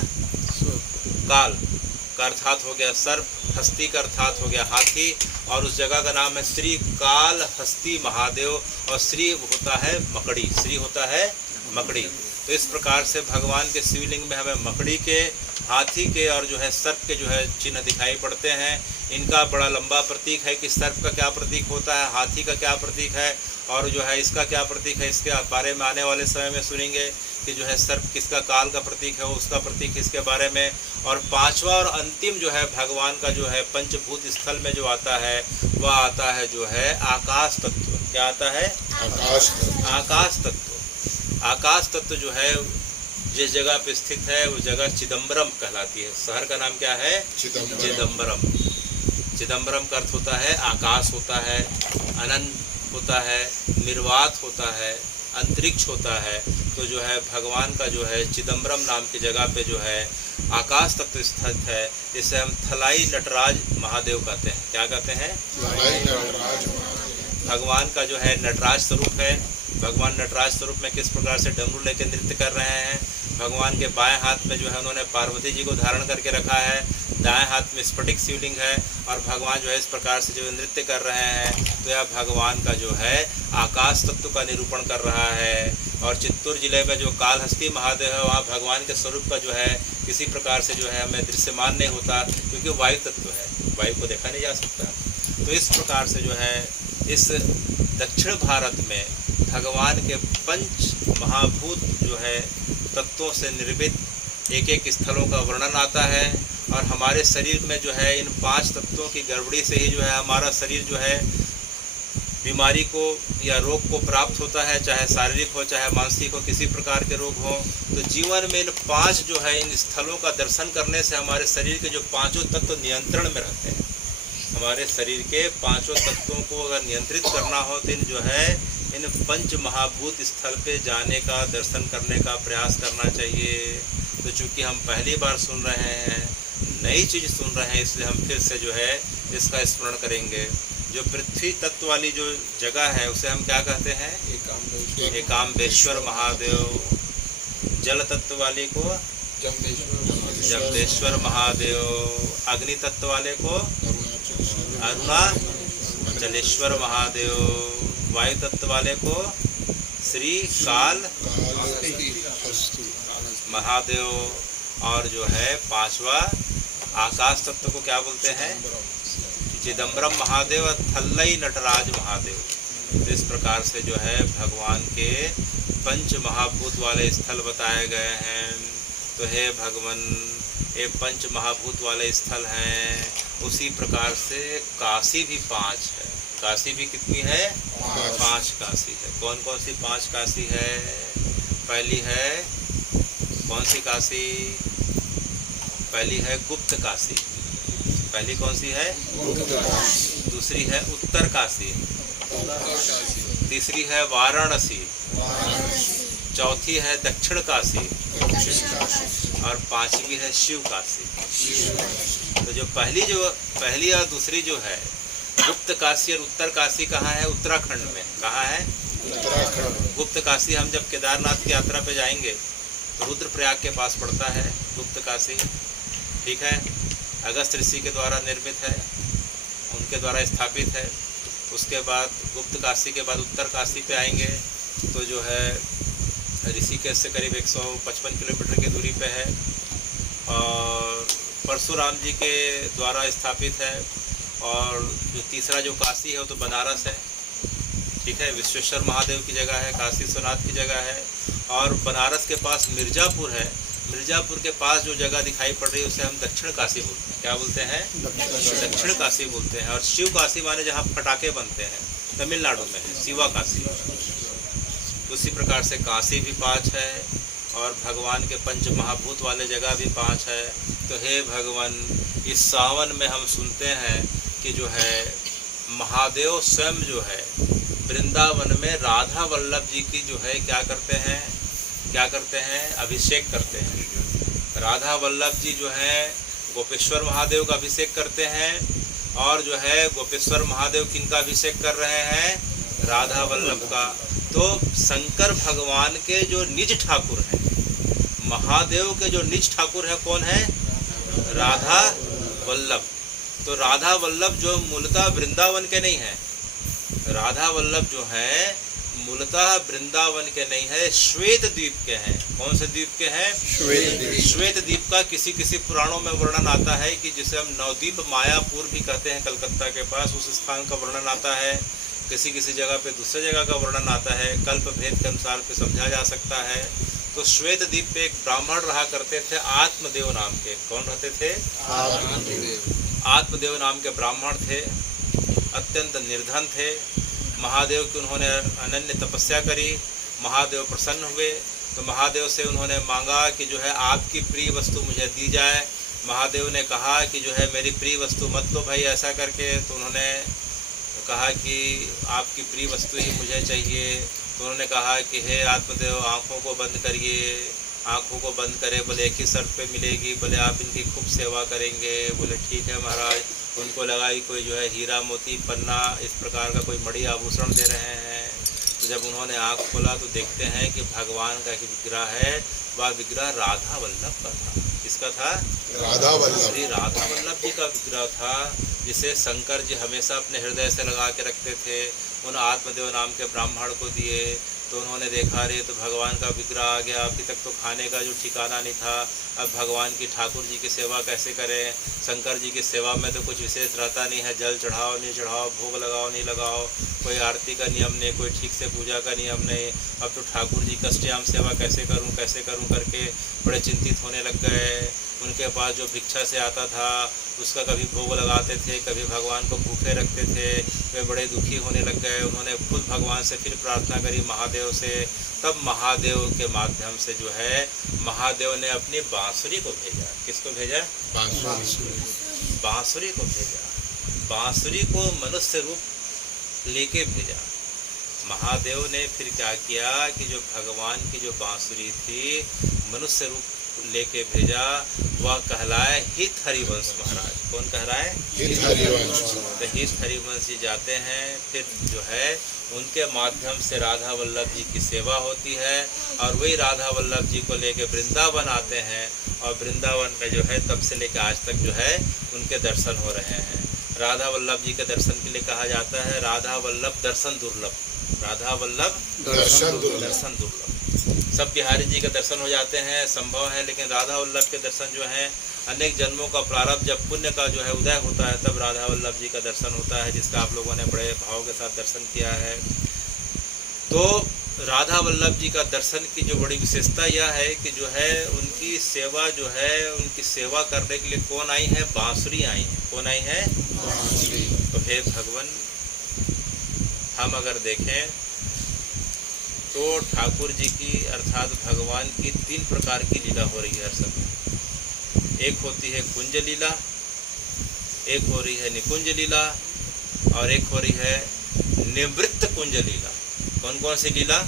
काल का अर्थात हो गया सर्प, हस्ती का अर्थात हो गया हाथी, और उस जगह का नाम है श्री कालहस्ती महादेव। और श्री होता है मकड़ी, श्री होता है मकड़ी। तो इस प्रकार से भगवान के शिवलिंग में हमें मकड़ी के, हाथी के और जो है सर्प के जो है चिन्ह दिखाई पड़ते हैं। इनका बड़ा लंबा प्रतीक है कि सर्प का क्या प्रतीक होता है, हाथी का क्या प्रतीक है और जो है इसका क्या प्रतीक है। इसके बारे में आने वाले समय में सुनेंगे कि जो है सर्प किसका काल का प्रतीक है, उसका प्रतीक इसके बारे में। और पांचवा और अंतिम जो है भगवान का जो है पंचभूत स्थल में जो आता है वह आता है जो है आकाश तत्व। क्या आता है? आकाश तत्व। आकाश तत्व जो है जिस जगह पे स्थित है वो जगह चिदम्बरम कहलाती है। शहर का नाम क्या है? चिदम्बरम। चिदम्बरम का अर्थ होता है आकाश होता है, अनंत होता है, निर्वात होता है, अंतरिक्ष होता है। तो जो है भगवान का जो है चिदम्बरम नाम की जगह पे जो है आकाश तत्व स्थित है, जिसे हम थलाई नटराज महादेव कहते हैं। क्या कहते हैं? भगवान का जो है नटराज स्वरूप है। भगवान नटराज स्वरूप में किस प्रकार से डमरू लेकर नृत्य कर रहे हैं। भगवान के बाएं हाथ में जो है उन्होंने पार्वती जी को धारण करके रखा है, दाएं हाथ में स्फटिक शिवलिंग है और भगवान जो है इस प्रकार से जो नृत्य कर रहे हैं। तो यह भगवान का जो है आकाश तत्व का निरूपण कर रहा है। और चित्तूर जिले में जो कालहस्ती महादेव है वहाँ भगवान के स्वरूप का जो है किसी प्रकार से जो है हमें दृश्यमान नहीं होता, क्योंकि वायु तत्व है, वायु को देखा नहीं जा सकता। तो इस प्रकार से जो है इस दक्षिण भारत में भगवान के 5 महाभूत जो है तत्वों से निर्मित एक एक स्थलों का वर्णन आता है। और हमारे शरीर में जो है इन 5 तत्वों की गड़बड़ी से ही जो है हमारा शरीर जो है बीमारी को या रोग को प्राप्त होता है, चाहे शारीरिक हो चाहे मानसिक हो, किसी प्रकार के रोग हो। तो जीवन में इन 5 जो है इन स्थलों का दर्शन करने से हमारे शरीर के जो 5 तत्व नियंत्रण में रहते हैं। हमारे शरीर के 5 तत्वों को अगर नियंत्रित करना हो तो इन जो है इन पंच महाभूत स्थल पे जाने का, दर्शन करने का प्रयास करना चाहिए। तो चूँकि हम पहली बार सुन रहे हैं, नई चीज़ सुन रहे हैं, इसलिए हम फिर से जो है इसका स्मरण करेंगे। जो पृथ्वी तत्व वाली जो जगह है उसे हम क्या कहते हैं? एकाम्बेश्वर महादेव। जल तत्व वाले को जगदेश्वर महादेव। अग्नि तत्व वाले को अरुणाचलेश्वर महादेव। वायु तत्व वाले को श्री काल महादेव। और जो है 5वां आकाश तत्व को क्या बोलते हैं? चिदम्बरम महादेव। थल्लई नटराज महादेव। तो इस प्रकार से जो है भगवान के पंच महाभूत वाले स्थल बताए गए हैं। तो हे भगवान, ये पंच महाभूत वाले स्थल हैं। उसी प्रकार से काशी भी 5 है। काशी भी कितनी है? 5 काशी है। कौन कौन सी 5 काशी है? पहली है कौन सी काशी? पहली है गुप्त काशी। पहली कौन सी है? दूसरी है उत्तर काशी। तीसरी है वाराणसी। चौथी है दक्षिण काशी। और 5वीं है शिव काशी। तो जो पहली और दूसरी जो है गुप्त काशी और उत्तर काशी कहाँ है? उत्तराखंड में। कहाँ है? उत्तराखंड। गुप्त काशी हम जब केदारनाथ की यात्रा पे जाएंगे तो रुद्रप्रयाग के पास पड़ता है गुप्त काशी। ठीक है, अगस्त ऋषि के द्वारा निर्मित है, उनके द्वारा स्थापित है। उसके बाद गुप्त काशी के बाद उत्तर काशी पे आएंगे तो जो है ऋषिकेश से करीब 155 किलोमीटर की दूरी पे है और परशुराम जी के द्वारा स्थापित है। और जो तीसरा जो काशी है वो तो बनारस है। ठीक है, विश्वेश्वर महादेव की जगह है, काशी विश्वनाथ की जगह है। और बनारस के पास मिर्ज़ापुर है। मिर्ज़ापुर के पास जो जगह दिखाई पड़ रही है उसे हम दक्षिण काशी बोलते हैं। क्या बोलते हैं? दक्षिण काशी बोलते हैं। और शिव काशी माने जहाँ पटाखे बनते हैं, तमिलनाडु में है शिवा काशी। उसी प्रकार से काशी भी 5 है और भगवान के पंच महाभूत वाले जगह भी 5 है। तो हे भगवान, इस सावन में हम सुनते हैं कि जो है महादेव स्वयं जो है वृंदावन में राधा वल्लभ जी की जो है क्या करते हैं? अभिषेक करते हैं। राधा वल्लभ जी जो है गोपेश्वर महादेव का अभिषेक करते हैं। और जो है गोपेश्वर महादेव किनका अभिषेक कर रहे हैं? राधा वल्लभ का। तो शंकर भगवान के जो निज ठाकुर हैं, महादेव के जो निज ठाकुर है कौन है? राधा वल्लभ। तो राधा वल्लभ जो मूलतः वृंदावन के नहीं है, राधा वल्लभ जो है मूलतः वृंदावन के नहीं है, श्वेत द्वीप के हैं। कौन से द्वीप के हैं? श्वेत द्वीप का किसी किसी पुराणों में वर्णन आता है कि जिसे हम नवद्वीप मायापुर भी कहते हैं, कलकत्ता के पास, उस स्थान का वर्णन आता है। किसी किसी जगह पे दूसरे जगह का वर्णन आता है। कल्प भेद के अनुसार पे समझा जा सकता है। तो श्वेत द्वीप पे एक ब्राह्मण रहा करते थे आत्मदेव नाम के। कौन रहते थे? आत्मदेव नाम के ब्राह्मण थे। अत्यंत निर्धन थे। महादेव की उन्होंने अनन्य तपस्या करी। महादेव प्रसन्न हुए तो महादेव से उन्होंने मांगा कि जो है आपकी प्रिय वस्तु मुझे दी जाए। महादेव ने कहा कि जो है मेरी प्रिय वस्तु मत लो भाई ऐसा करके। तो उन्होंने कहा कि आपकी प्रिय वस्तु ही मुझे चाहिए। तो उन्होंने कहा कि हे आत्मदेव, आँखों को बंद करिए। आँखों को बंद करें। बोले एक ही शर्त पे मिलेगी, बोले आप इनकी खूब सेवा करेंगे। बोले ठीक है महाराज। उनको लगा कि कोई जो है हीरा मोती पन्ना इस प्रकार का कोई मणि आभूषण दे रहे हैं। तो जब उन्होंने आँख खोला तो देखते हैं कि भगवान का एक विग्रह है। वह विग्रह राधा वल्लभ का था। किसका था? राधा वल्लभ। श्री राधा वल्लभ जी का विग्रह था, जिसे शंकर जी हमेशा अपने हृदय से लगा के रखते थे। उन आत्मदेव नाम के ब्राह्मण को दिए तो उन्होंने देखा रे तो भगवान का विग्रह आ गया। अभी तक तो खाने का जो ठिकाना नहीं था, अब भगवान की ठाकुर जी की सेवा कैसे करें? शंकर जी की सेवा में तो कुछ विशेष रहता नहीं है। जल चढ़ाओ नहीं चढ़ाओ, भोग लगाओ नहीं लगाओ, कोई आरती का नियम नहीं, कोई ठीक से पूजा का नियम नहीं। अब तो ठाकुर जी कष्टयाम सेवा कैसे करूं करके बड़े चिंतित होने लग गए। उनके पास जो भिक्षा से आता था उसका कभी भोग लगाते थे, कभी भगवान को भूखे रखते थे। वे बड़े दुखी होने लग गए। उन्होंने खुद भगवान से फिर प्रार्थना करी, महादेव से। तब महादेव के माध्यम से जो है महादेव ने अपनी बांसुरी को भेजा। किसको भेजा? बांसुरी को भेजा। बांसुरी को मनुष्य रूप लेके भेजा। महादेव ने फिर क्या किया कि जो भगवान की जो बांसुरी थी मनुष्य रूप लेके भेजा, वह कहलाए हित हरिवंश महाराज। कौन कहलाए? हित हरिवंश। तो हित हरिवंश जी जाते हैं, फिर जो है उनके माध्यम से राधा वल्लभ जी की सेवा होती है और वही राधा वल्लभ जी को लेके वृंदावन आते हैं और वृंदावन में जो है तब से लेकर आज तक जो है उनके दर्शन हो रहे हैं। राधा वल्लभ जी के दर्शन के लिए कहा जाता है राधा वल्लभ दर्शन दुर्लभ। राधा वल्लभ दर्शन दुर्लभ। सब बिहारी जी के दर्शन हो जाते हैं, संभव है, लेकिन राधा वल्लभ के दर्शन जो हैं अनेक जन्मों का प्रारब्ध, जब पुण्य का जो है उदय होता है तब राधा वल्लभ जी का दर्शन होता है, जिसका आप लोगों ने बड़े भाव के साथ दर्शन किया है। तो राधा वल्लभ जी का दर्शन की जो बड़ी विशेषता यह है कि जो है उनकी सेवा जो है, उनकी सेवा करने के लिए कौन आई है? बांसुरी आई है। कौन आई है? तो हे भगवान, हम अगर देखें तो ठाकुर जी की अर्थात भगवान की 3 प्रकार की लीला हो रही है हर समय। एक होती है कुंज लीला, एक हो रही है निकुंज लीला और एक हो रही है निवृत्त कुंज लीला। कौन कौन सी लीला?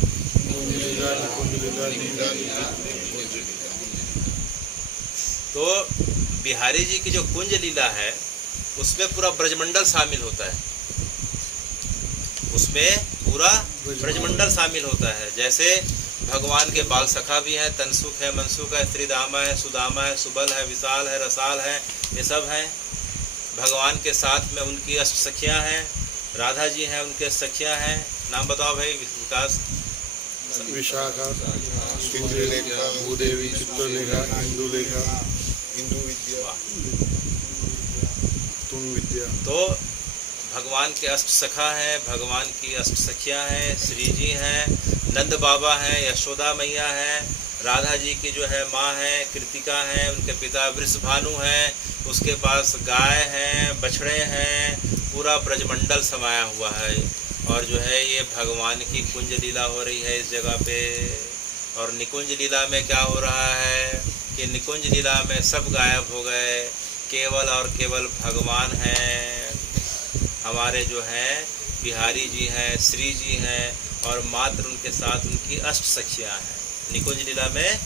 तो बिहारी जी की जो कुंज लीला है उसमें पूरा ब्रजमंडल शामिल होता है। उसमें पूरा ब्रजमंडल शामिल होता है। जैसे भगवान के बाल सखा भी हैं, तनसुख है, मनसुख है, त्रिदामा है, सुदामा है, सुबल है, विशाल है, रसाल है, ये सब हैं। भगवान के साथ में उनकी अष्ट सखियाँ हैं, राधा जी हैं, उनके सखियाँ हैं। नाम बताओ भाई विकास। विशाखा, इंद्रलेखा, भूदेवी, चित्रलेखा, इंदुलेखा, हिंदू विद्या, तुम विद्या। तो भगवान के अष्ट सखा हैं, भगवान की अष्ट सखियाँ हैं, श्री जी हैं, नंद बाबा हैं, यशोदा मैया हैं, राधा जी की जो है माँ हैं, कृतिका हैं, उनके पिता वृषभानु हैं, उसके पास गाय हैं, बछड़े हैं, पूरा ब्रजमंडल समाया हुआ है। और जो है ये भगवान की कुंज लीला हो रही है इस जगह पे। और निकुंज लीला में क्या हो रहा है कि निकुंज लीला में सब गायब हो गए, केवल और केवल भगवान हैं, हमारे जो हैं बिहारी जी हैं, श्री जी हैं और मात्र उनके साथ उनकी अष्ट सखियाँ हैं। निकुंज लीला में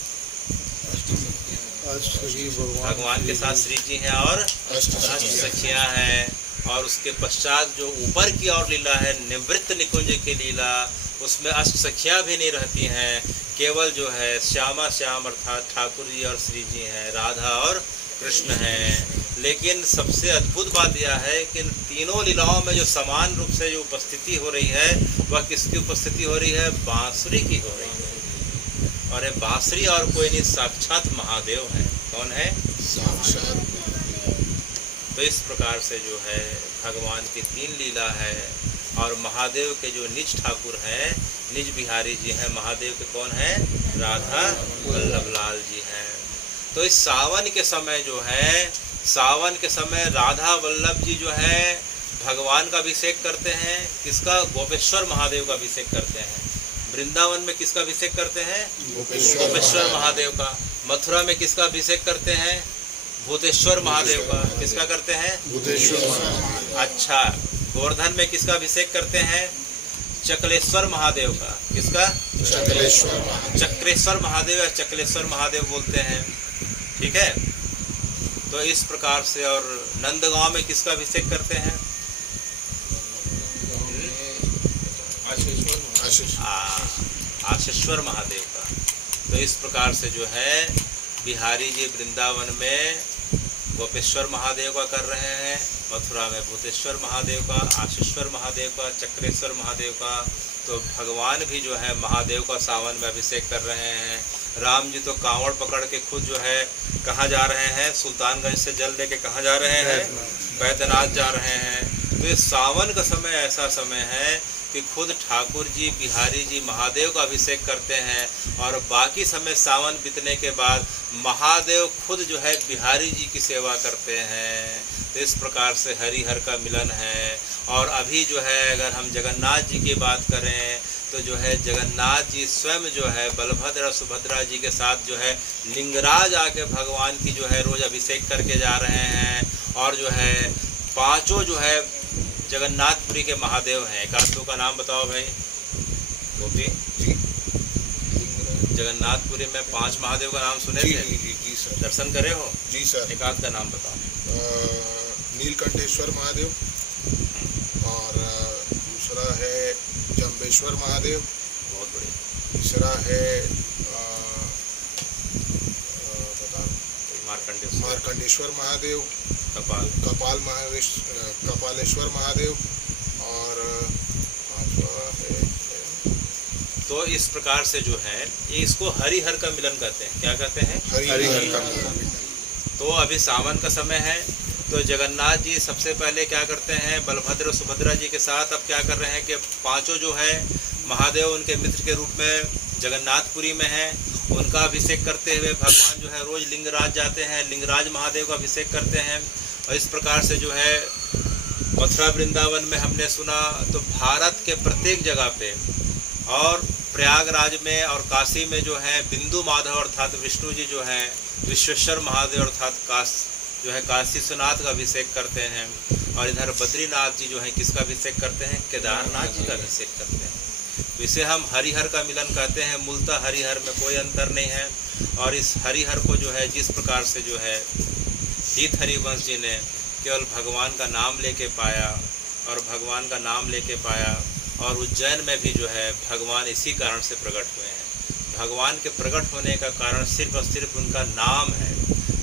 भगवान के साथ श्री जी हैं और अष्ट सखियाँ हैं। और उसके पश्चात जो ऊपर की और लीला है निवृत्त निकुंज की लीला, उसमें अष्ट सखियाँ भी नहीं रहती हैं, केवल जो है श्यामा श्याम अर्थात ठाकुर जी और श्री जी हैं, राधा और कृष्ण हैं। लेकिन सबसे अद्भुत बात यह है कि इन तीनों लीलाओं में जो समान रूप से जो उपस्थिति हो रही है वह किसकी उपस्थिति हो रही है? बांसुरी की हो रही है। और ये बांसुरी और कोई नहीं, साक्षात महादेव है। कौन है? साक्षात। तो इस प्रकार से जो है भगवान की 3 लीला है। और महादेव के जो निज ठाकुर हैं, निज बिहारी जी हैं, महादेव के कौन हैं? राधा वल्लभ लाल जी हैं। तो इस सावन के समय जो है, सावन के समय राधा वल्लभ जी जो है भगवान का अभिषेक करते हैं। किसका? गोपेश्वर महादेव का अभिषेक करते हैं। वृंदावन में किसका अभिषेक करते हैं? गोपेश्वर महादेव का। मथुरा में किसका अभिषेक करते हैं? भूतेश्वर महादेव का। किसका करते हैं? भूतेश्वर। अच्छा, गोवर्धन में किसका अभिषेक करते हैं? चकलेश्वर महादेव का। किसका? चकलेश्वर। चक्रेश्वर महादेव या चकलेश्वर महादेव बोलते हैं। ठीक है। तो इस प्रकार से। और नंदगांव में किसका अभिषेक करते हैं? आशीश्वर महादेव का। तो इस प्रकार से जो है बिहारी जी वृंदावन में गोपेश्वर महादेव का कर रहे हैं, मथुरा में भूतेश्वर महादेव का, आशीश्वर महादेव का, चक्रेश्वर महादेव का। तो भगवान भी जो है महादेव का सावन में अभिषेक कर रहे हैं। राम जी तो कांवड़ पकड़ के खुद जो है कहाँ जा रहे हैं? सुल्तानगंज से जल लेके कहाँ जा रहे हैं? बैद्यनाथ जा रहे हैं। तो ये सावन का समय ऐसा समय है कि खुद ठाकुर जी, बिहारी जी महादेव का अभिषेक करते हैं और बाकी समय सावन बीतने के बाद महादेव खुद जो है बिहारी जी की सेवा करते हैं। तो इस प्रकार से हरिहर का मिलन है। और अभी जो है अगर हम जगन्नाथ जी की बात करें तो जो है जगन्नाथ जी स्वयं जो है बलभद्र और सुभद्रा जी के साथ जो है लिंगराज आके भगवान की जो है रोज़ अभिषेक करके जा रहे हैं। और जो है पांचों जो है जगन्नाथपुरी के महादेव हैं। एक आध दो का नाम बताओ भाई। गोपी जी जगन्नाथपुरी में 5 महादेव का नाम सुने जी थे? जी जी जी सर। दर्शन करे हो? जी सर। एक आध का नाम बताओ। नीलकंठेश्वर महादेव और दूसरा है जम्बेश्वर महादेव, बहुत बढ़िया। तीसरा है मार्कंडेश्वर महादेव, कपालेश्वर महादेव और पांचवा है। तो इस प्रकार से जो है ये इसको हरिहर का मिलन कहते हैं। क्या कहते हैं? हरिहर का मिलन। तो अभी सावन का समय है तो जगन्नाथ जी सबसे पहले क्या करते हैं, बलभद्र सुभद्रा जी के साथ अब क्या कर रहे हैं कि पांचों जो है महादेव उनके मित्र के रूप में जगन्नाथपुरी में हैं। उनका अभिषेक करते हुए भगवान जो है रोज़ लिंगराज जाते हैं, लिंगराज महादेव का अभिषेक करते हैं। और इस प्रकार से जो है मथुरा वृंदावन में हमने सुना तो भारत के प्रत्येक जगह पे और प्रयागराज में और काशी में जो है बिंदु माधव अर्थात विष्णु जी जो है विश्वेश्वर महादेव अर्थात जो है काशी विश्वनाथ का अभिषेक करते हैं। और इधर बद्रीनाथ जी जो है किसका अभिषेक करते हैं? केदारनाथ जी का अभिषेक करते हैं। तो इसे हम हरिहर का मिलन कहते हैं। मूलतः हरिहर में कोई अंतर नहीं है। और इस हरिहर को जो है जिस प्रकार से जो है तीर्थ हरिवंश जी ने केवल भगवान का नाम लेके पाया और भगवान का नाम लेके पाया और उज्जैन में भी जो है भगवान इसी कारण से प्रकट हुए हैं। भगवान के प्रकट होने का कारण सिर्फ और सिर्फ उनका नाम है।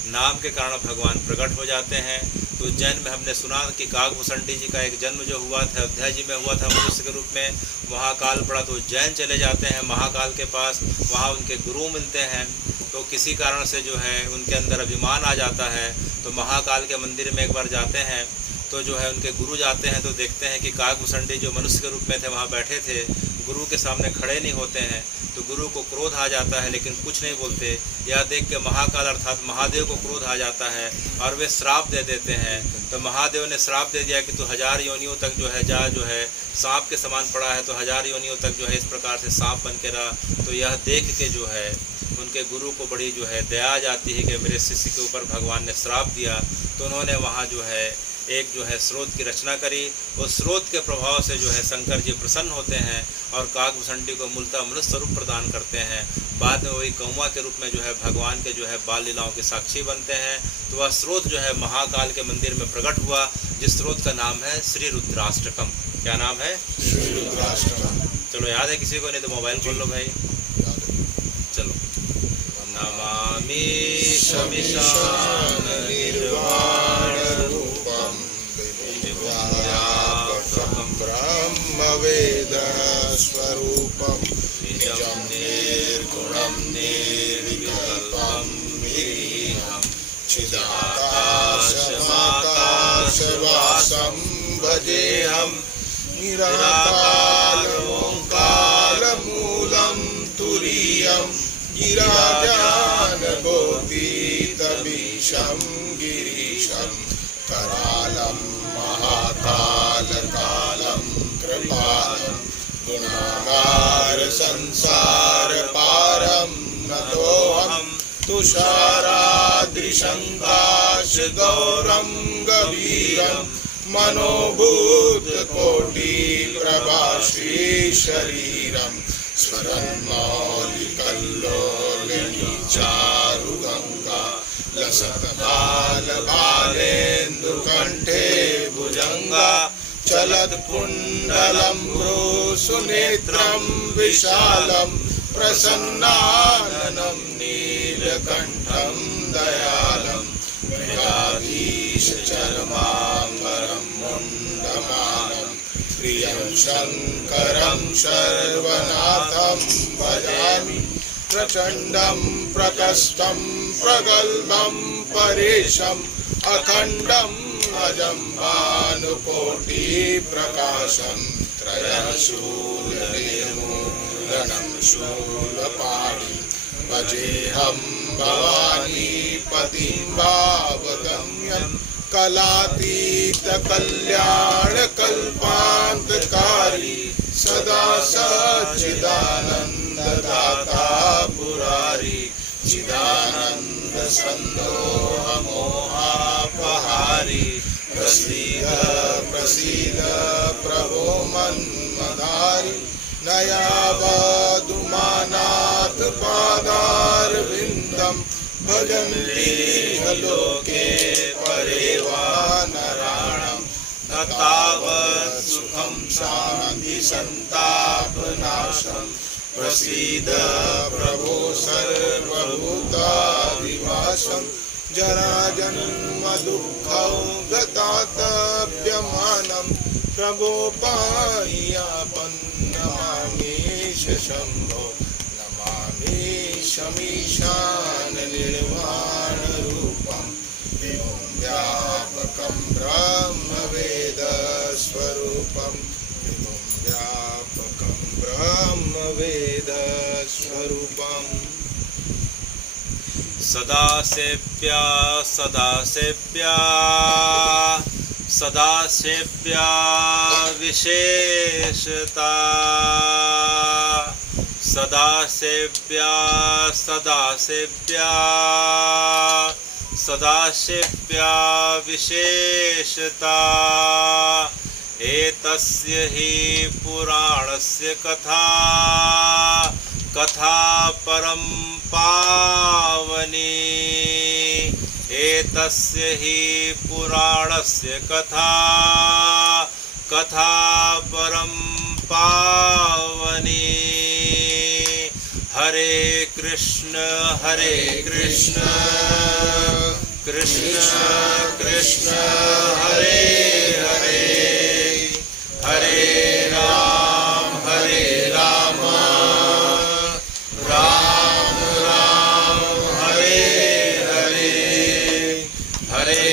नाम के कारण भगवान प्रकट हो जाते हैं। तो उज्जैन में हमने सुना कि काकभूषणी जी का एक जन्म जो हुआ था अयोध्या जी में हुआ था मनुष्य के रूप में। महाकाल पड़ा तो उज्जैन चले जाते हैं महाकाल के पास, वहाँ उनके गुरु मिलते हैं। तो किसी कारण से जो है उनके अंदर अभिमान आ जाता है। तो महाकाल के मंदिर में एक बार जाते हैं तो जो है उनके गुरु जाते हैं तो देखते हैं कि काकभूषणी जो मनुष्य के रूप में थे वहाँ बैठे थे, गुरु के सामने खड़े नहीं होते हैं। तो गुरु को क्रोध आ जाता है लेकिन कुछ नहीं बोलते। यह देख के महाकाल अर्थात महादेव को क्रोध आ जाता है और वे श्राप दे देते हैं। तो महादेव ने श्राप दे दिया कि तू 1000 योनियों तक जो है जा, जो है सांप के समान पड़ा है तो 1000 योनियों तक जो है इस प्रकार से सांप बन के रहा। तो यह देख के जो है उनके गुरु को बड़ी जो है दया आ जाती है कि मेरे शिष्य के ऊपर भगवान ने श्राप दिया। तो उन्होंने वहाँ जो है एक जो है स्रोत की रचना करी। उस स्रोत के प्रभाव से जो है शंकर जी प्रसन्न होते हैं और काकभूषणी को मूलतः मनुष्य स्वरूप प्रदान करते हैं। बाद में वही कौवा के रूप में जो है भगवान के जो है बाल लीलाओं के साक्षी बनते हैं। तो वह स्रोत जो है महाकाल के मंदिर में प्रकट हुआ, जिस स्रोत का नाम है श्री रुद्राष्टकम। क्या नाम है? श्री रुद्राष्टकम। चलो याद है किसी को? नहीं तो मोबाइल खोल लो भाई। चलो। नमामि शमिशान निर्वाण रूपम ब्रह्मवेद स्वरूपम निजं निर्गुणं निर्विकल्पं वीर्यं चिदाकाशमाकाशवासं भजेऽहं निराकारं तुरीयं गिरिजानगोपीतमीशं गिरीशं करालं महाकालकालं कृपालं गुणागार संसारपारं नतोऽहं तुषाराद्रिशङ्काशगौरं गभीरं मनोभूतकोटिप्रभाश्रीशरीरं स्मरन्मौलिकल्लोलिनीचारुगङ्गा लसत्कालबालेन्दुकण्ठे भुजङ्गा चलत्कुण्डलं भ्रूसुनेत्रं विशालं प्रसन्नाननं नीलकण्ठं दयालं मृगाधीशचर्माम्बरं मुण्डमालं प्रियं शङ्करं सर्वनाथं भजामि प्रचण्डं प्रकस्तं प्रगल्भं परेशम् अखण्डम् अजं भानुकोटिप्रकाशं त्रयः शूलनिर्मूलनं शूलपाणिं भजेऽहं भवानीपतिं भावगम्यं कलातीतकल्याणकल्पान्तकारी सदा सच्चिदानन्ददाता पुरारी चिदानन्दसन्दोहमोहापहारी प्रसीद प्रसीद प्रभो मन्मधारी नयावधुमानाथ पादारविन्दं भजन्तीह लोके परेवा नराणां न तावत् सुखं शान्ति सन्तापनाशं प्रसीद प्रभो सर्वभूतादिवासं जराजन्म दुःखौ गतातप्यमानं प्रभो पाह्यापन्नमामीश शम्भो नमामि शमीशान निर्वाणरूपं विभुं व्यापकं ब्रह्मवेदस्वरूपं विभुं व्यापकं ब्रह्मवेदस्वरूपम् सदा सेव्या सदा सेव्या सदा सेव्या विशेषता सदा सेव्या सदा सेव्या सदा सेव्या विशेषता एतस्य हि पुराणस्य कथा कथा परं पावनी एतस्य हि पुराणस्य कथा कथा परं पावनी हरे कृष्ण कृष्ण कृष्ण हरे हरे हरे राम राम राम हरे हरे हरे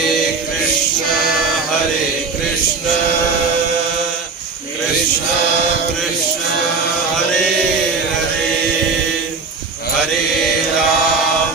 कृष्ण कृष्ण कृष्ण हरे हरे हरे राम